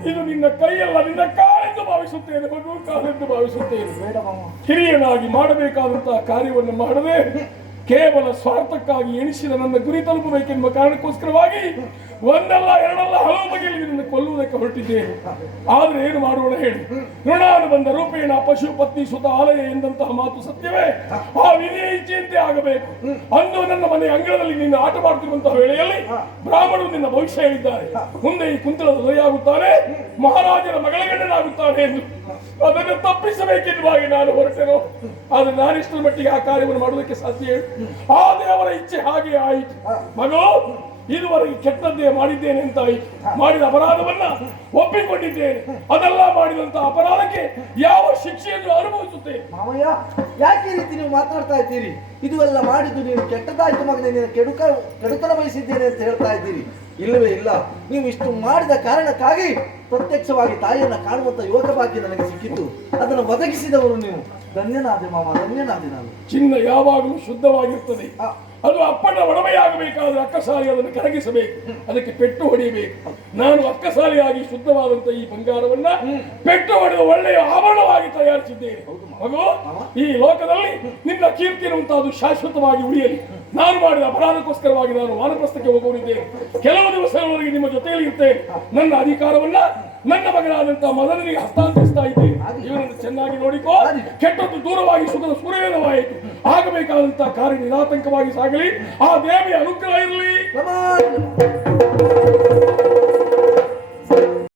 ಇದು ನಿನ್ನ ಕೈಯಲ್ಲ, ನಿನ್ನ ಕಾಲೆಂದು ಭಾವಿಸುತ್ತೇನೆ. ಮಗು, ಕಾಲೆಂದು ಭಾವಿಸುತ್ತೇನೆ. ಬೇಡ ಮಾವ. ಹಿರಿಯನಾಗಿ ಮಾಡಬೇಕಾದಂತಹ ಕಾರ್ಯವನ್ನು ಮಾಡದೆ ಕೇವಲ ಸ್ವಾರ್ಥಕ್ಕಾಗಿ ಎಣಿಸಿದ ನನ್ನ ಗುರಿ ತಲುಪಬೇಕೆಂಬ ಕಾರಣಕ್ಕೋಸ್ಕರವಾಗಿ ಒಂದಲ್ಲ ಎರಡಲ್ಲ ಹಲವು ಬಗೆಯಲ್ಲಿ ನಿನ್ನನ್ನು ಕೊಲ್ಲುವುದಕ್ಕೆ ಹೊರಟಿದ್ದೇನೆ. ಆದ್ರೆ ಏನು ಮಾಡೋಣ ಹೇಳಿ? ಋಣಾನುಬಂಧ ರೂಪೇಣ ಪಶು ಪತ್ನಿ ಸುತ ಆಲಯ ಎಂದಂತಹ ಮಾತು ಸತ್ಯವೇ? ಆ ವಿಧಿಯ ಇಚ್ಛೆಯಂತೆ ಆಗಬೇಕು. ಅಂದು ನನ್ನ ಮನೆ ಅಂಗಳದಲ್ಲಿ ನಿನ್ನ ಆಟ ಮಾಡುತ್ತಿರುವಂತಹ ವೇಳೆಯಲ್ಲಿ ಬ್ರಾಹ್ಮಣರು ನಿನ್ನ ಭವಿಷ್ಯ ಹೇಳಿದ್ದಾರೆ. ಮುಂದೆ ಈ ಕುಂತಳದ ದೊರೆಯಾಗುತ್ತಾನೆ, ಮಹಾರಾಜನ ಮಗಳ ಗಂಡನಾಗುತ್ತಾನೆ ಎಂದು. ಅದನ್ನು ತಪ್ಪಿಸಬೇಕೆನ್ನುವಾಗಿ ನಾನು ಹೊರಟೆನು. ಆದ್ರೆ ನಾನಿಷ್ಟರ ಮಟ್ಟಿಗೆ ಆ ಕಾರ್ಯವನ್ನು ಮಾಡುವುದಕ್ಕೆ ಸಾಧ್ಯ. ಆ ದೇವರ ಇಚ್ಛೆ ಹಾಗೆ ಆಯಿತು. ಮಗು, ಇದುವರೆಗೆ ಕೆಟ್ಟದ್ದೇ ಮಾಡಿದ್ದೇನೆ ಅಂತ ಆಯಿತು. ಮಾಡಿದ ಅಪರಾಧವನ್ನ ಒಪ್ಪಿಕೊಂಡಿದ್ದೇನೆ. ಅದೆಲ್ಲ ಮಾಡಿದಂತಹ ಅಪರಾಧಕ್ಕೆ ಯಾವ ಶಿಕ್ಷೆಯನ್ನು ಅನುಭವಿಸುತ್ತೇನೆ. ಮಾವಯ್ಯ, ಯಾಕೆ ಈ ರೀತಿ ನೀವು ಮಾತಾಡ್ತಾ ಇದ್ದೀರಿ? ಇದುವೆಲ್ಲ ಮಾಡಿದ್ದು ನೀವು ಕೆಟ್ಟದಾಯ್ತು ಮಗನೇ, ನೀನು ಕೆಡುಕನ ಬಯಸಿದ್ದೇನೆ ಅಂತ ಹೇಳ್ತಾ ಇದ್ದೀರಿ. ಇಲ್ಲವೇ ಇಲ್ಲ. ನೀವು ಇಷ್ಟು ಮಾಡಿದ ಕಾರಣಕ್ಕಾಗಿ ಪ್ರತ್ಯಕ್ಷವಾಗಿ ತಾಯಿಯನ್ನ ಕಾಣುವಂತ ಯೋಗ ಭಾಗ್ಯ ನನಗೆ ಸಿಕ್ಕಿತ್ತು. ಅದನ್ನು ಒದಗಿಸಿದವರು ನೀವು. ಧನ್ಯನಾದೆ ಮಾಮ, ಧನ್ಯನಾದೆ ನಾನು. ಚಿನ್ನ ಯಾವಾಗಲೂ ಶುದ್ಧವಾಗಿರ್ತದೆ. ಅದು ಅಪ್ಪನ ಒಡಮೆಯಾಗಬೇಕಾದ್ರೆ ಅಕ್ಕಸಾಲಿ ಅದನ್ನು ಕರಗಿಸಬೇಕು, ಅದಕ್ಕೆ ಪೆಟ್ಟು ಹೊಡೆಯಬೇಕು. ನಾನು ಅಕ್ಕಸಾಲಿಯಾಗಿ ಶುದ್ಧವಾದಂತ ಈ ಬಂಗಾರವನ್ನ ಪೆಟ್ಟು ಹೊಡೆದ ಒಳ್ಳೆಯ ಆಭರಣವಾಗಿ ತಯಾರಿಸಿದ್ದೇನೆ. ಮಗು, ಈ ಲೋಕದಲ್ಲಿ ನಿನ್ನ ಕೀರ್ತಿ ಎನ್ನುವಂತಹದ್ದು ಶಾಶ್ವತವಾಗಿ ಉಳಿಯಲಿ. ನಾನು ಮಾಡಿದ ಅಪರಾಧಕ್ಕೋಸ್ಕರವಾಗಿ ನಾನು ವಾನಪ್ರಸ್ಥಕ್ಕೆ ಹೋಗುತ್ತಿದ್ದೇನೆ. ಕೆಲವು ದಿವಸಗಳವರೆಗೆ ನಿಮ್ಮ ಜೊತೆಯಲ್ಲಿ ಇರ್ತೇನೆ. ನನ್ನ ಅಧಿಕಾರವನ್ನ ನನ್ನ ಮಗನಾದಂತಹ ಮದನಿಗೆ ಹಸ್ತಾಂತರಿಸ್ತಾ ಇದ್ದೇನೆ. ಇವನನ್ನು ಚೆನ್ನಾಗಿ ನೋಡಿಕೋ. ಕೆಟ್ಟದ್ದು ದೂರವಾಗಿ ಸುಖದ ಸೂರ್ಯನವಾಯಿತು. ಆಗಬೇಕಾದಂತಹ ಕಾರ್ಯ ನಿರಾತಂಕವಾಗಿ ಸಾಗಲಿ. ಆ ದೇವಿಯ ಅನುಗ್ರಹ ಇರಲಿ.